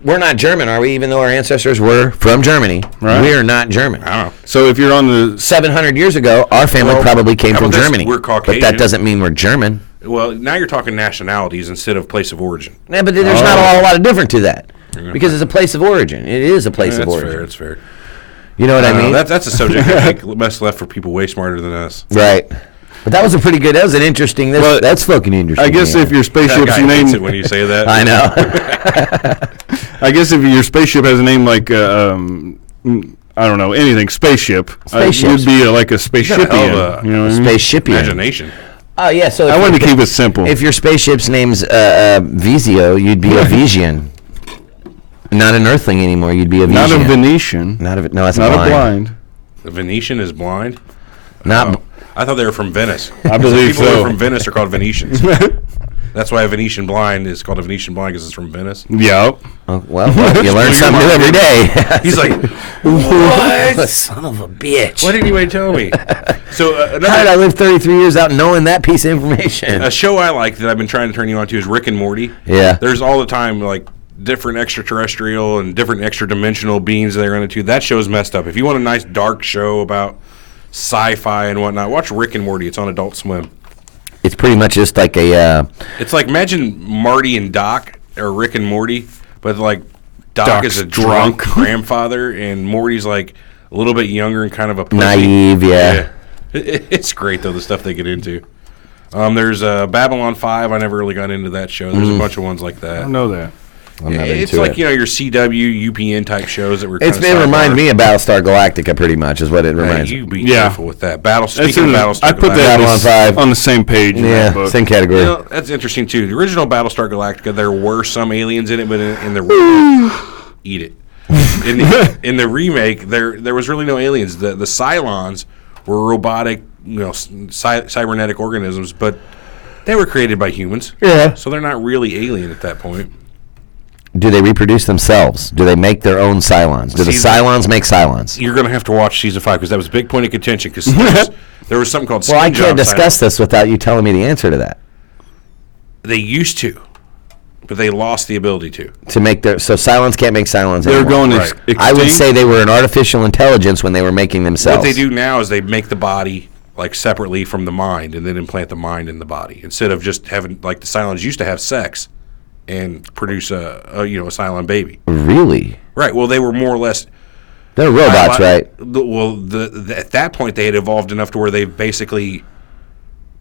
We're not German, are we? Even though our ancestors were from Germany, we're not German. So if you're on the 700 years ago, our family probably came from Germany. We're Caucasian. But that doesn't mean we're German. Well, now you're talking nationalities instead of place of origin. Yeah, but there's not a lot of difference to that. Because it's a place of origin. It is a place of origin. That's fair. You know what I mean? That's a subject I think best left for people way smarter than us. Right. But that was that was an interesting. That's fucking interesting. I guess if your spaceship's named, when you say that, I know. I guess if your spaceship has a name like I don't know anything spaceship, you'd be like a spaceshipian. You know what I mean? Spaceshipian. Imagination. Oh yeah. So I wanted to keep it simple. If your spaceship's name's Visio, you'd be a Visian. Not an Earthling anymore. You'd be a Visian. Not a Venetian. No, that's not blind. a blind. The Venetian is blind. Not. I thought they were from Venice. I believe people so. who are from Venice are called Venetians. That's why a Venetian blind is called a Venetian blind because it's from Venice. Yep. Oh, well, you learn something new every day. He's like, what? Son of a bitch. Why didn't anybody tell me? So how did I live 33 years out knowing that piece of information? A show I like that I've been trying to turn you on to is Rick and Morty. Yeah. There's all the time like different extraterrestrial and different extra dimensional beings they're into. That show's messed up. If you want a nice dark show about sci-fi and whatnot, watch Rick and Morty. It's on Adult Swim. It's pretty much just like a. It's like imagine Marty and Doc or Rick and Morty, but like Doc is a drunk grandfather and Morty's like a little bit younger and kind of a pussy. Naive, yeah. It's great though the stuff they get into. There's Babylon 5. I never really got into that show. There's a bunch of ones like that. I don't know that. It's like your CW, UPN type shows that were. It reminds me of Battlestar Galactica, pretty much, is what it reminds me. You be careful with that. Speaking of Battlestar Galactica, I put that Babylon 5 on the same page. In that book. Same category. You know, that's interesting too. The original Battlestar Galactica, there were some aliens in it, but in the remake, eat it. In the remake, there was really no aliens. The Cylons were robotic, cybernetic organisms, but they were created by humans. Yeah. So they're not really alien at that point. Do they reproduce themselves? Do they make their own Cylons? Do the Cylons make Cylons? You're going to have to watch season 5 because that was a big point of contention. Because there was something called. Well, I can't discuss this without you telling me the answer to that. They used to, but they lost the ability to make their. So Cylons can't make Cylons They're anymore. going extinct? I would say they were an artificial intelligence when they were making themselves. What they do now is they make the body like separately from the mind, and then implant the mind in the body instead of just having like the Cylons used to have sex and produce a Cylon baby. Really? Right. Well, they were more or less. They're robots, right? At that point, they had evolved enough to where they basically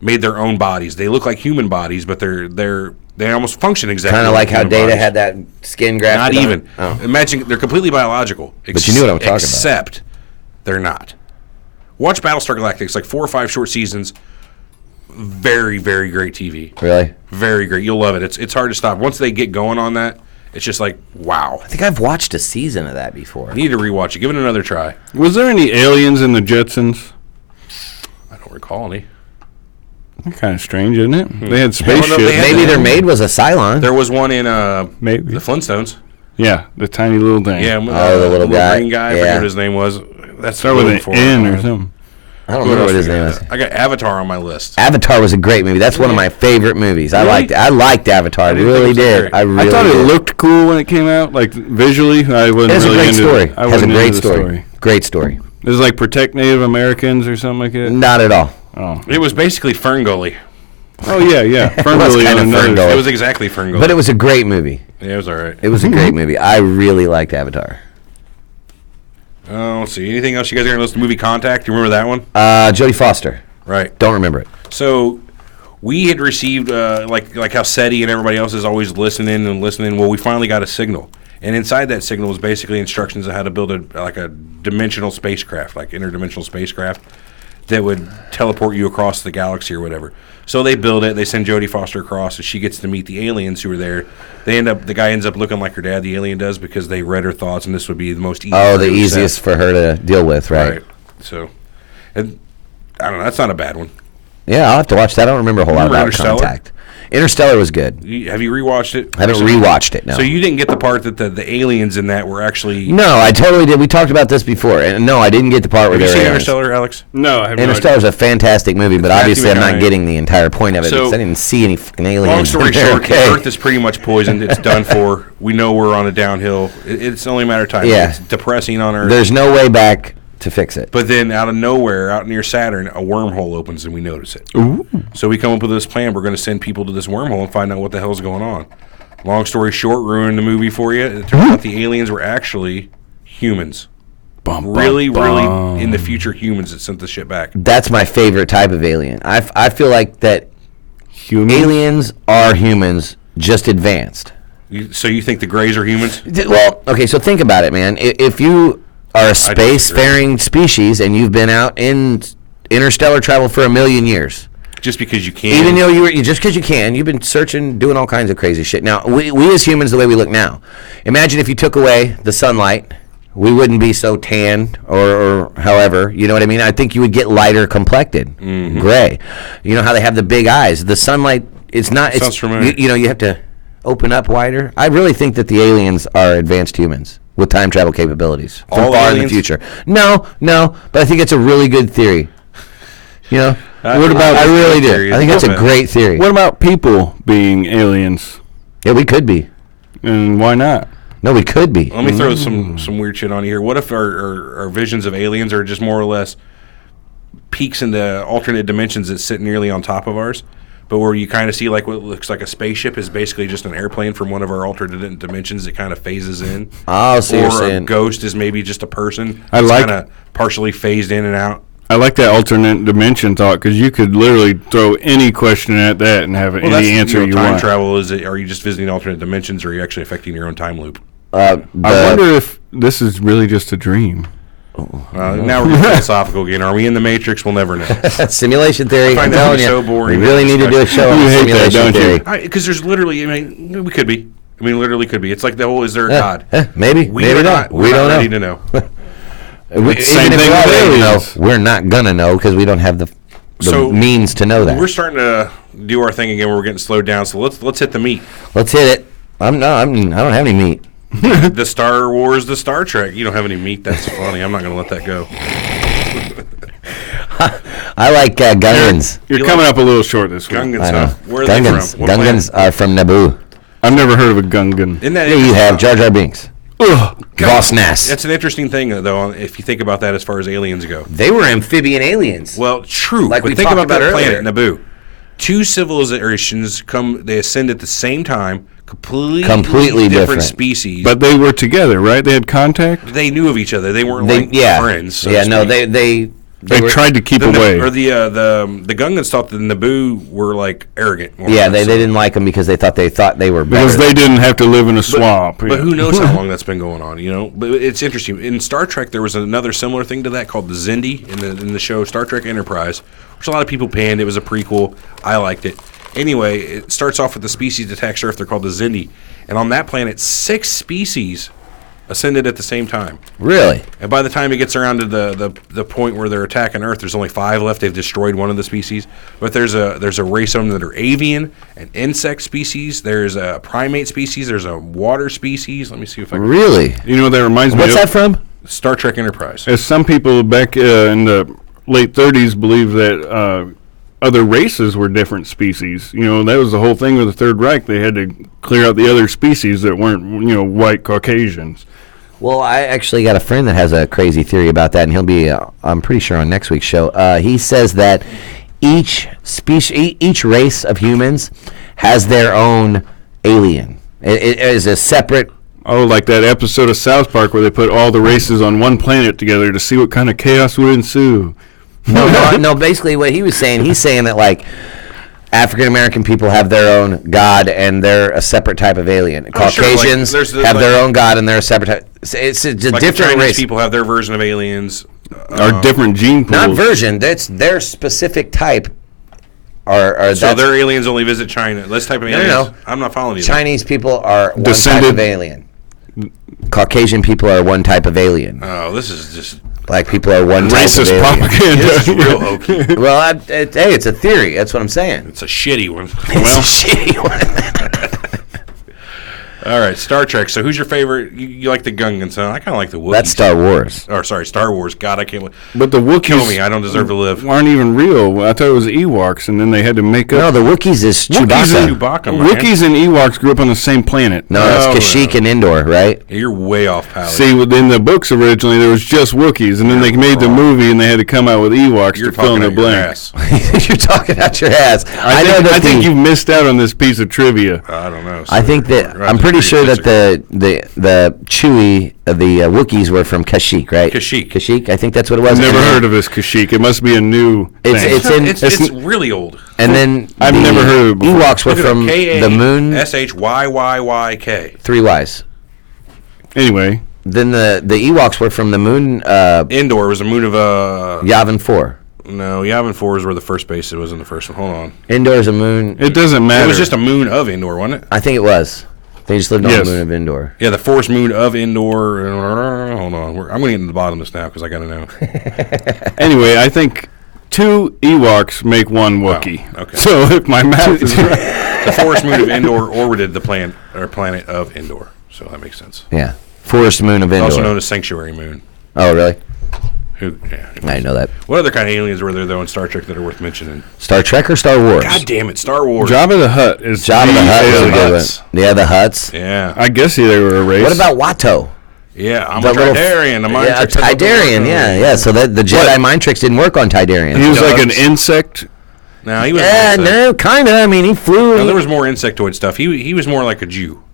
made their own bodies. They look like human bodies, but they almost function exactly. Kind of like how Data bodies. had that skin grafted. Not even. Oh. Imagine they're completely biological. But you knew what I'm talking about. Except they're not. Watch Battlestar Galactica. It's like 4 or 5 short seasons. Very, very great TV. Really? Very great. You'll love it. It's hard to stop. Once they get going on that, it's just like, wow. I think I've watched a season of that before. You need to rewatch it. Give it another try. Was there any aliens in the Jetsons? I don't recall any. Kind of strange, isn't it? They had spaceships. Maybe their maid was a Cylon. There was one in maybe the Flintstones. Yeah, the tiny little thing. Yeah, the little guy. Green guy. I forget what his name was. That's start with an N or something. I don't remember what his name is. I got Avatar on my list. Avatar was a great movie. That's one of my favorite movies. Really? I liked Avatar. I really did. I thought it looked cool when it came out, like visually. I wasn't really really into it. It has a great story. Great story. It was like protect Native Americans or something like that. Not at all. Oh, it was basically Ferngully. Oh yeah. Ferngully. It was exactly Ferngully. But it was a great movie. Yeah, it was all right. It was a great movie. I really liked Avatar. Let's see. Anything else you guys are going to listen to? Movie Contact? Do you remember that one? Jodie Foster. Right. Don't remember it. So we had received, like how SETI and everybody else is always listening. Well, we finally got a signal. And inside that signal was basically instructions on how to build a dimensional spacecraft, like interdimensional spacecraft, that would teleport you across the galaxy or whatever. So they build it. They send Jodie Foster across, and she gets to meet the aliens who are there. The guy ends up looking like her dad, the alien does, because they read her thoughts, and this would be the most easy. Oh, the easiest for her to deal with, right? So, I don't know. That's not a bad one. Yeah, I'll have to watch that. I don't remember a whole lot about Interstellar? Contact. Interstellar was good. Have you rewatched it? I haven't rewatched it, no. So you didn't get the part that the aliens in that were actually... No, I totally did. We talked about this before, and no, I didn't get the part where Have you they were seen aliens. Interstellar, Alex? No, I have Interstellar's a fantastic movie, but Matthew obviously I'm not McConaughey. getting the entire point of it So, because I didn't see any fucking aliens. Long story They're short, okay. the Earth is pretty much poisoned. It's done for. We know we're on a downhill. It's only a matter of time. Yeah. It's depressing on Earth. There's no way back to fix it. But then out of nowhere, out near Saturn, a wormhole opens and we notice it. Ooh. So we come up with this plan. We're going to send people to this wormhole and find out what the hell's going on. Long story short, ruined the movie for you. It turns out the aliens were actually humans. Really in the future humans that sent the shit back. That's my favorite type of alien. I feel like that aliens are humans, just advanced. So you think the Greys are humans? Well, okay, so think about it, man. If you are a spacefaring species and you've been out in interstellar travel for 1 million years, just because you can, even though just because you can, you've been searching, doing all kinds of crazy shit. Now, we as humans, the way we look now, imagine if you took away the sunlight, we wouldn't be so tan or however, you know what I mean? I think you would get lighter complected, gray. You know how they have the big eyes? The sunlight, it's not. Sounds familiar. You know, you have to open up wider. I really think that the aliens are advanced humans with time travel capabilities from All far in the aliens? future. No, but I think it's a really good theory. You know, What about- I really theory do. is I think that's a not bad. great theory. What about people being aliens? Yeah, we could be. And why not? No, we could be. Let me throw some weird shit on here. What if our visions of aliens are just more or less peaks into alternate dimensions that sit nearly on top of ours, but where you kind of see like what looks like a spaceship is basically just an airplane from one of our alternate dimensions that kind of phases in. Oh, so you're Or a saying ghost is maybe just a person. I like- kind of partially phased in and out. I like that alternate dimension thought because you could literally throw any question at that and have any answer you time want. travel. Are you just visiting alternate dimensions, or are you actually affecting your own time loop? I wonder if this is really just a dream. Now we're getting philosophical again. Are we in the Matrix? We'll never know. simulation theory. I I'm find that to telling be you, so boring. we really need to do a show on You hate that, simulation don't you? theory. Because there's literally, I mean, we could be. I mean, literally could be. It's like the whole, is there a God? Maybe. We maybe are not. We're We not don't ready know. to know. Same Even if thing we with already know, aliens. we're not gonna know because we don't have the So, means to know that. We're starting to do our thing again. We're getting slowed down. So let's hit the meat. Let's hit it. I don't have any meat. The Star Wars, the Star Trek. You don't have any meat. That's funny. I'm not going to let that go. I like Gungans. You're You coming like up a little short this week. Gungans, I know. huh? Where are Gungans. they from? What Gungans planet? are from Naboo. I've never heard of a Gungan. Isn't that Yeah, you have Jar Jar Binks. Ugh. Voss Nass. That's an interesting thing, though, if you think about that as far as aliens go. They were amphibian aliens. Well, true. Like but we think talked about that about planet, earlier. Naboo. Two civilizations they ascend at the same time, Completely different. species. But they were together, right? They had contact? they knew of each other. They weren't They, like yeah, friends. So yeah. to No, speak. They were, tried to keep The away. the Gungans thought that the Naboo were like arrogant. more or Yeah, less, they so- didn't like them because they thought they were better. because they didn't have to live in a swamp. But who knows how long that's been going on, you know? But it's interesting. In Star Trek, there was another similar thing to that called the Xindi in the show Star Trek Enterprise, which a lot of people panned. It was a prequel. I liked it. Anyway, it starts off with the species that attacks Earth. They're called the Xindi. And on that planet, 6 species ascended at the same time. Really? And by the time it gets around to the point where they're attacking Earth, there's only 5 left. They've destroyed one of the species. But there's a race of them that are avian, an insect species. There's a primate species. There's a water species. Let me see if I can... Really? You know what that reminds me What's of? that from? Star Trek Enterprise. As some people back in the late 30s believed that other races were different species. You know, that was the whole thing with the Third Reich. They had to clear out the other species that weren't, white Caucasians. Well, I actually got a friend that has a crazy theory about that, and he'll be, I'm pretty sure, on next week's show. He says that each race of humans has their own alien. It is a separate. Oh, like that episode of South Park where they put all the races on one planet together to see what kind of chaos would ensue. No. Basically, what he was saying, he's saying that like African American people have their own god, and they're a separate type of alien. Oh, sure, like, Caucasians there's have their own god, and they're a separate type. It's a Like the different Chinese race. people have their version of aliens. Our different gene pools. Not version. That's their specific type. Are So that's- their aliens only visit China. Let's type of No, aliens. no. I'm not following you. Chinese people are one type Descended- of alien. Caucasian people are one type of alien. Oh, this is just Black people are one type of Racist alien. propaganda. It's real hokey. Well, hey, it's a theory. That's what I'm saying. It's a shitty one. It's a shitty one. All right, Star Trek. So who's your favorite? You like the Gungans, huh? I kind of like the Wookiees. That's Star Wars. Or sorry, Star Wars. God, I can't. But the Wookiees Kill me. I don't deserve to live. aren't even real. I thought it was Ewoks, and then they had to make No, up. the Wookiees is Wookiees Chewbacca. and, Chewbacca, man. Wookiees and Ewoks grew up on the same planet. No, No, it's Kashyyyk and Endor, right? You're way off, Pally. See, in the books originally, there was just Wookiees, and then they made the movie, and they had to come out with Ewoks You're to fill in talking the out your blanks. ass. You're talking out your ass. I think you've missed out on this piece of trivia. I don't know. I think that I'm pretty sure that the Chewie, the Wookiees were from Kashyyyk, right? Kashyyyk. Kashyyyk. I think that's what it was. I've never And then heard of this Kashyyyk. It must be a new It's thing. in. It's really old. And then I've the never heard of it before. Ewoks were Look at from it, the moon. KASHYYYK. 3 Ys. Anyway, Then the Ewoks were from the moon. Endor was a moon of Yavin 4. No, Yavin 4 is where the first base was in the first one. Hold on. Endor is a moon. it doesn't matter. It was just a moon of Endor, wasn't it? I think it was. They just lived on Yes. the moon of Endor. Yeah, the forest moon of Endor. Hold on. I'm going to get to the bottom of this now because I got to know. Anyway, I think 2 Ewoks make 1 Wookiee. okay. So if my math is right. The forest moon of Endor orbited the planet of Endor. So that makes sense. Yeah. Forest moon of Endor. Also known as Sanctuary Moon. Oh, really? Yeah. I didn't know that. What other kind of aliens were there, though, in Star Trek that are worth mentioning? Star Trek or Star Wars? God damn it, Star Wars. Jabba the Hutt is Jabba the Hutt was a alien. good one. Hutts. Yeah, the Hutts. Yeah. I guess they were a race. What about Watto? Yeah, I'm The a little- Tidarian. Yeah, a Tidarian. Yeah. So the Jedi mind tricks didn't work on Tidarians. He was like an Dogs. insect. No, he was. Yeah, no, kind of. I mean, he flew. No, there was more insectoid stuff. He was more like a Jew.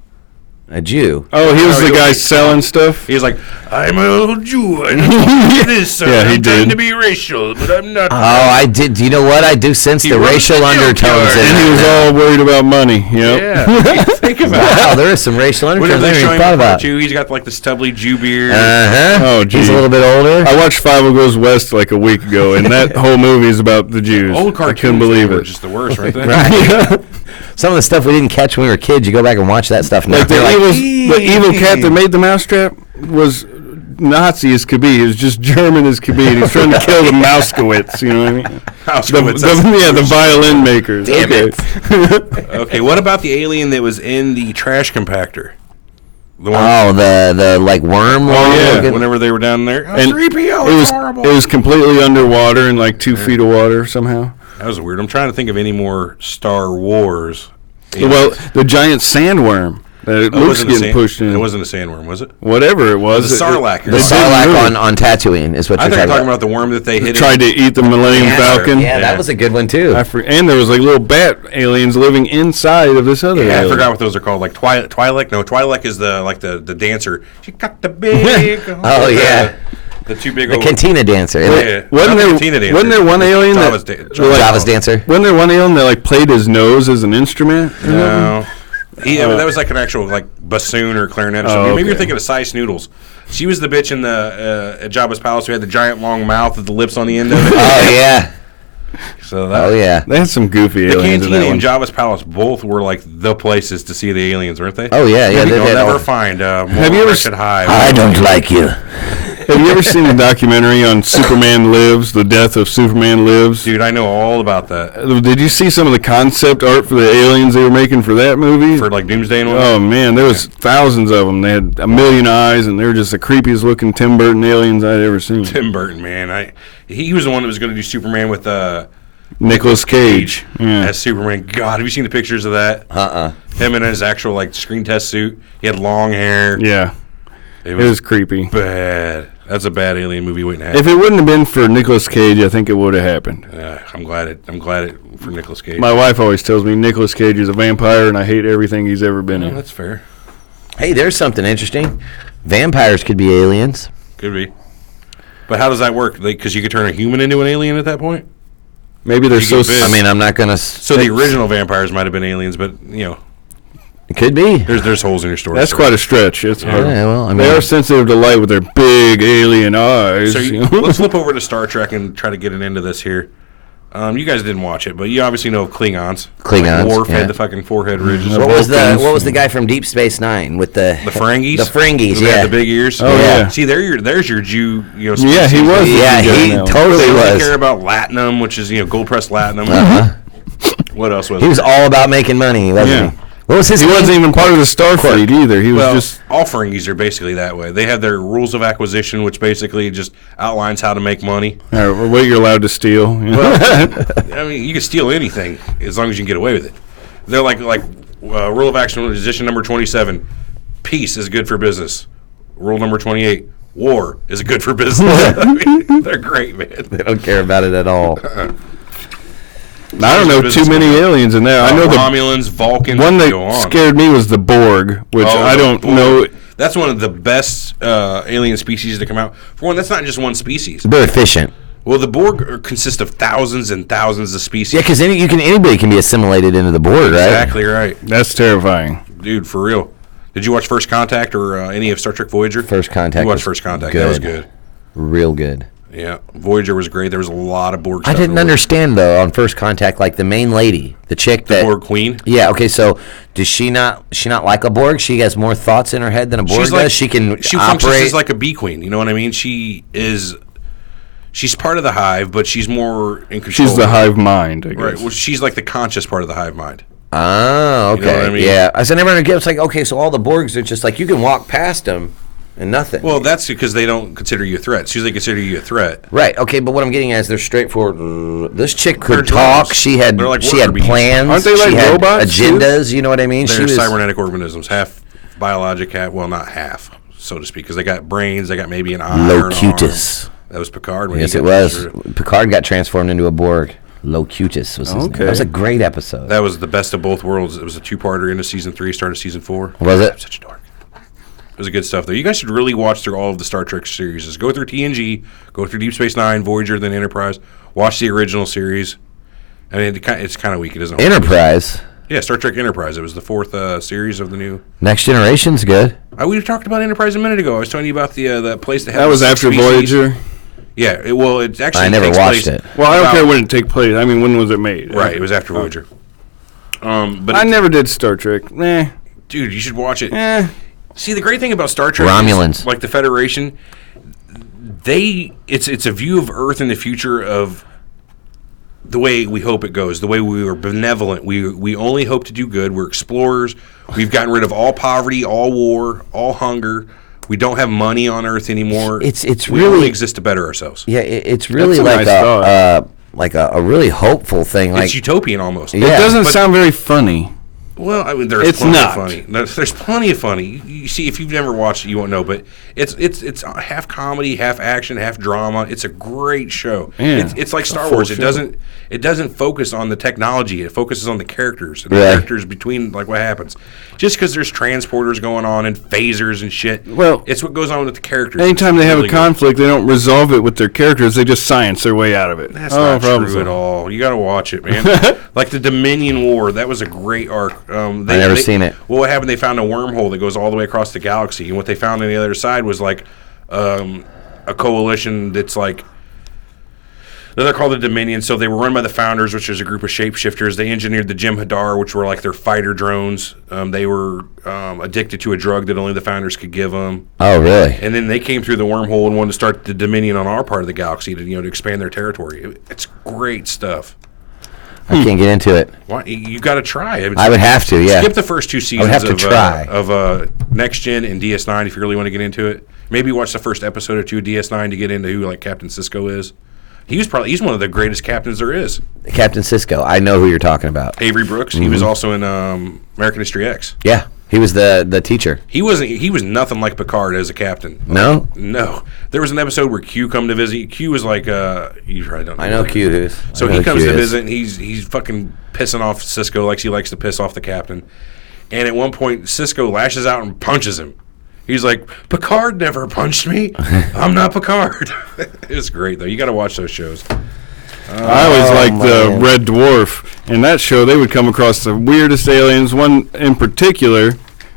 a Jew. Oh, he was Oh, the he guy was- selling stuff. He was like, I'm a old Jew. I don't do this. Yeah, he I'm trying did. to be racial, but I'm not. Oh, I did. Do you know what? I do sense He the runs racial the undertones junkyard. in And he it. was all worried about money. Yep. Yeah. Think about it. Wow, there is some racial Whenever undertones I they show never him thought in part about. two, he's got like the stubbly Jew beard. Uh-huh. Oh, gee. He's a little bit older. I watched Five Goes West like a week ago, and that whole movie is about the Jews. Old I cartoons couldn't believe were it. just the worst, right there. Right. Some of the stuff we didn't catch when we were kids, you go back and watch that stuff now. Like the You're evil cat that made the mousetrap was Nazi as could be. He was just German as could be. And he's trying to kill the Mousekowitz. You know what I mean? Auschwitz, The violin makers. Damn okay. Okay, what about the alien that was in the trash compactor? The one, Oh, the like worm. yeah, looking- whenever they were down there. And 3PO, it it's was horrible. it was completely underwater in like 2 feet of water somehow. That was weird. I'm trying to think of any more Star Wars. Well, the giant sandworm that It Luke's wasn't a getting pushed in. It wasn't a sandworm, was it? Whatever it was. The Sarlacc. The They Sarlacc on Tatooine is what I you're think talking I'm talking about. about the worm that they hit. tried to eat the Millennium Falcon. Yeah, that was a good one too. And there was like little bat aliens living inside of this other Yeah, I alien. forgot what those are called. Like Twi'lek. No, Twi'lek is the dancer. She got the big. Oh, yeah. The two big. The old, Cantina Dancer. isn't it? Yeah. Wasn't Not the there- Cantina dancer. wasn't there one alien that- Java's Java's Dancer. Wasn't there one alien that like played his nose as an instrument? No. That was like an actual like bassoon or clarinet or something. Maybe you're okay. thinking of Sice Noodles. She was the bitch in the at Jabba's palace who had the giant long mouth with the lips on the end of it. Oh yeah. So that, Oh yeah. They had some goofy The aliens in Cantina that and one. Jabba's palace both were like the places to see the aliens, weren't they? Oh yeah. Yeah. You'll they never all- find more Have you ever wretched hive. I don't like you. Have you ever seen the documentary on Superman Lives, the death of Superman Lives? Dude, I know all about that. Did you see some of the concept art for the aliens they were making for that movie? For like Doomsday and whatnot. Oh man, there was thousands of them. They had a million eyes, and they were just the creepiest looking Tim Burton aliens I'd ever seen. Tim Burton, man. He was the one that was going to do Superman with Nicolas Cage. Yeah. as Superman. God, have you seen the pictures of that? Him in his actual like screen test suit. He had long hair. Yeah, It it was was creepy. bad. That's a bad alien movie waiting to If happen. it wouldn't have been for Nicolas Cage, I think it would have happened. I'm glad it for Nicolas Cage. My wife always tells me Nicolas Cage is a vampire, and I hate everything he's ever been Oh, in. that's fair. Hey, there's something interesting. Vampires could be aliens. Could be. But how does that work? Because you could turn a human into an alien at that point. Maybe they're You so. get bit. I mean, I'm not gonna. So the original vampires might have been aliens, but It could be. there's holes in your story. That's quite a stretch. It's hard. Yeah, well, I mean, They are sensitive to light with their big alien eyes. So you know? let's flip over to Star Trek and try to get an end to this here. You guys didn't watch it, but you obviously know of Klingons. Klingons, Worf yeah. had the fucking forehead ridges. What was the guy from Deep Space Nine with the Ferengis? The Ferengis, Who yeah. had the big ears. Oh, yeah. See, there's your Jew. Species. Yeah, he was. Yeah, he totally They only was. care about latinum, which is gold pressed latinum. What else was? He was all about making money, wasn't he? What was his He name? wasn't even part of the Starfleet either. He was Well, just. all Ferengis are basically that way. They have their rules of acquisition, which basically just outlines how to make money. What you're allowed to steal. I mean, you can steal anything as long as you can get away with it. They're like rule of acquisition number 27: peace is good for business. Rule number 28: war is good for business. I mean, they're great, man. They don't care about it at all. I don't know too many aliens in there. I know the Romulans, Vulcans. one that go on. scared me was the Borg, which I the don't Borg. know. That's one of the best alien species to come out. For one, that's not just one species. They're efficient. Well, the Borg consist of thousands and thousands of species. Yeah, because anybody can be assimilated into the Borg, right? Exactly right. That's terrifying. Dude, for real. Did you watch First Contact or any of Star Trek Voyager? First Contact. You watched was First Contact. Good. That was good. Real good. Yeah. Voyager was great. There was a lot of Borg I stuff. didn't understand though on First Contact, like the main lady, the chick that Borg Queen. Yeah. Okay. So does she not like a Borg? She has more thoughts in her head than a Borg does. She can She operate. functions as like a bee queen. You know what I mean? She's part of the hive, but she's more in control. She's the hive mind, I guess. Right. Well, she's like the conscious part of the hive mind. Oh, okay. You know what I mean? Yeah. I never understood. It's like, okay, so all the Borgs are just like you can walk past them and nothing. Well, that's because they don't consider you a threat. As soon as they consider you a threat. Right. Okay, but what I'm getting at is they're straightforward. This chick They're could talk. drones. She had They're like she had worker bees. plans. Aren't they like she had robots, too? agendas? You know what I mean? They're cybernetic organisms, half biologic, not half, so to speak, because they got brains, they got maybe an eye or an Locutus. arm. That was Picard. When Yes, he it got was. through. Picard got transformed into a Borg. Locutus was his name. Okay. That was a great episode. That was the best of both worlds. It was a two-parter into season 3, started season 4. Was it? I'm such a dork. It was a good stuff, though. You guys should really watch through all of the Star Trek series. Just go through TNG, go through Deep Space Nine, Voyager, then Enterprise. Watch the original series. I mean, it's kind of weak. It doesn't. Enterprise. Yeah, Star Trek Enterprise. It was the 4th series of the new. Next Generation's good. We talked about Enterprise a minute ago. I was telling you about that place that had. That was after species. Voyager. Yeah, it actually. I never takes watched place it. Well, I don't about- care when it take place. I mean, when was it made? Right, it was after Voyager. But I never did Star Trek. dude, you should watch it. See, the great thing about Star Trek Romulans. is, like the Federation, it's a view of Earth in the future of the way we hope it goes, the way we are benevolent. We only hope to do good. We're explorers. We've gotten rid of all poverty, all war, all hunger. We don't have money on Earth anymore. We really- only exist to better ourselves. Yeah, it's really That's a like nice thought. like a really hopeful thing. Like It's utopian almost. Yeah. It doesn't but- sound very funny. Well, I mean, there's It's plenty not. of funny. There's plenty of funny. You see, if you've never watched it, you won't know. But it's half comedy, half action, half drama. It's a great show. Yeah. It's like It's a Star full Wars. It show. doesn't focus on the technology. It focuses on the characters and the Right. characters between like what happens. Just because there's transporters going on and phasers and shit. Well, it's what goes on with the characters. Anytime It's they have really a good. conflict, they don't resolve it with their characters. They just science their way out of it. That's not problem true at solved. all. You got to watch it, man. Like the Dominion War, that was a great arc. I never seen it. Well, what happened? They found a wormhole that goes all the way across the galaxy, and what they found on the other side was like a coalition that's like. They're called the Dominion. So they were run by the Founders, which is a group of shapeshifters. They engineered the Jem'Hadar, which were like their fighter drones. They were addicted to a drug that only the Founders could give them. Oh, really? And then they came through the wormhole and wanted to start the Dominion on our part of the galaxy to expand their territory. It's great stuff. I can't get into it. Why, you got to try. I would have to, yeah. Skip the first 2 seasons have to try. of Next Gen and DS9 if you really want to get into it. Maybe watch the first episode or 2 of DS9 to get into who like Captain Sisko is. He's one of the greatest captains there is. Captain Sisko. I know who you're talking about. Avery Brooks. He was also in American History X. Yeah, he was the teacher. He was nothing like Picard as a captain. No? No. There was an episode where Q come to visit. Q was like you probably don't know. I know Q is. So I know he comes Q to is. visit and he's fucking pissing off Sisko like he likes to piss off the captain. And at one point Sisko lashes out and punches him. He's like, Picard never punched me. I'm not Picard. It's great though. You got to watch those shows. I always liked the Red Dwarf. In that show, they would come across the weirdest aliens. One in particular.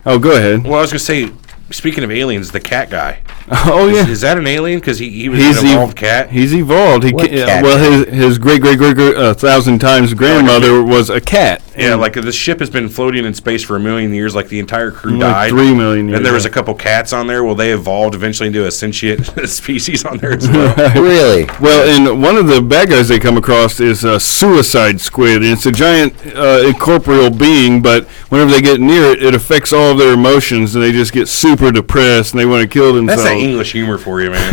Oh, go ahead. Well, I was gonna say, speaking of aliens, the cat guy. Oh yeah. Is that an alien? Because he was an evolved cat. He's evolved. What cat? His great 1,000 times grandmother was a cat. Yeah, like the ship has been floating in space for 1 million years. Like the entire crew died. 3 million years. And there was a couple cats on there. Well, they evolved eventually into a sentient species on there as well. Really? Well, and one of the bad guys they come across is a suicide squid. And it's a giant incorporeal being, but whenever they get near it, it affects all of their emotions, and they just get super depressed, and they want to kill themselves. That's that English humor for you, man.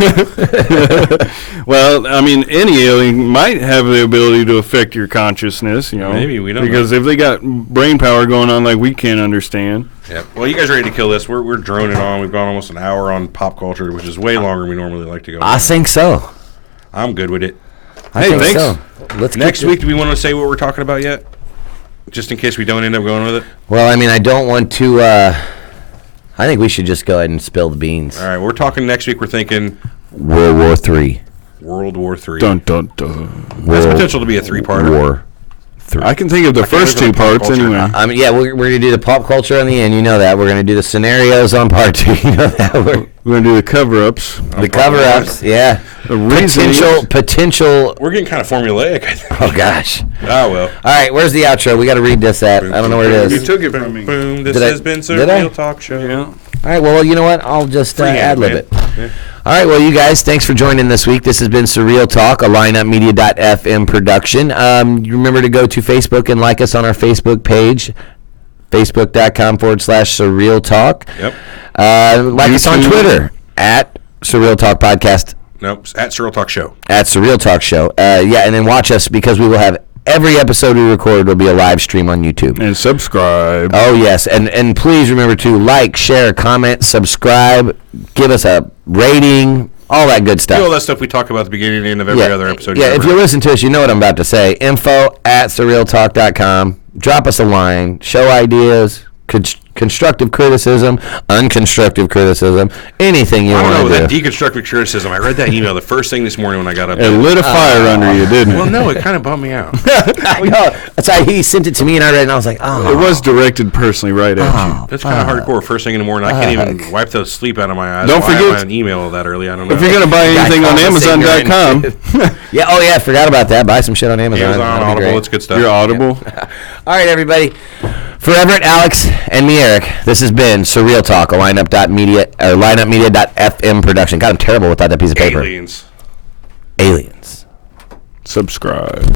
Well, I mean, any alien might have the ability to affect your consciousness, you know. Maybe, we don't because know. if they got brain power going on like we can't understand. Yeah. Well, you guys ready to kill this? We're droning on. We've gone almost an hour on pop culture, which is way longer than we normally like to go. I think so. I'm good with it. I think thanks. so. Let's Next week, do we want to say what we're talking about yet? Just in case we don't end up going with it. Well, I mean, I don't want to. I think we should just go ahead and spill the beans. All right, we're talking next week. We're thinking World War III. World War III. Dun dun dun. That's potential to be a 3-parter. War. I can think of the first think two of the pop parts culture. anyway. I mean, yeah, we're going to do the pop culture on the end. You know that. We're going to do the scenarios on part 2. You know that. We're going to do the cover-ups. The cover-ups. Yeah. The reason Potential. We're getting kind of formulaic, I think. Oh gosh. Oh, well. All right. Where's the outro? We got to read this at. I don't know where it You is. took it from me. Boom. This Did I- has been did I? Surreal Talk Show. Yeah. All right. Well, you know what? I'll just Freehand, ad-lib man. it. All right. Well, you guys, thanks for joining this week. This has been Surreal Talk, a lineupmedia.fm production. You remember to go to Facebook and like us on our Facebook page, facebook.com/Surreal Talk. Yep. Like us on Twitter at Surreal Talk Podcast, Nope. At Surreal Talk Show. at Surreal Talk Show. Yeah, and then watch us because we will have every episode we record will be a live stream on YouTube. And subscribe. Oh, yes. And please remember to like, share, comment, subscribe, give us a rating, all that good stuff. All that stuff we talk about at the beginning and end of every other episode. Yeah, if ever. you listen to us, you know what I'm about to say. info@surrealtalk.com. Drop us a line. Show ideas, constructive criticism, unconstructive criticism, anything you I don't know, want to that do. deconstructive criticism. I read that email the first thing this morning when I got up. It there. lit a fire under you, didn't it? Well, no, it kind of bummed me out. I know. That's why he sent it to me, and I read it, and I was like, oh. It was directed personally right at you. That's kind of hardcore. First thing in the morning, I can't even wipe the sleep out of my eyes. Don't Why forget- am I an email that early. I don't know. If you're going to buy anything on Amazon.com, Yeah, oh yeah, I forgot about that. Buy some shit on Amazon. Amazon, That'd be Audible, great. it's good stuff. you're Audible. All right, everybody. For Everett, Alex, and me, Eric, this has been Surreal Talk, a lineupmedia.fm production. God, I'm terrible without that piece of paper. Aliens. Aliens. Subscribe.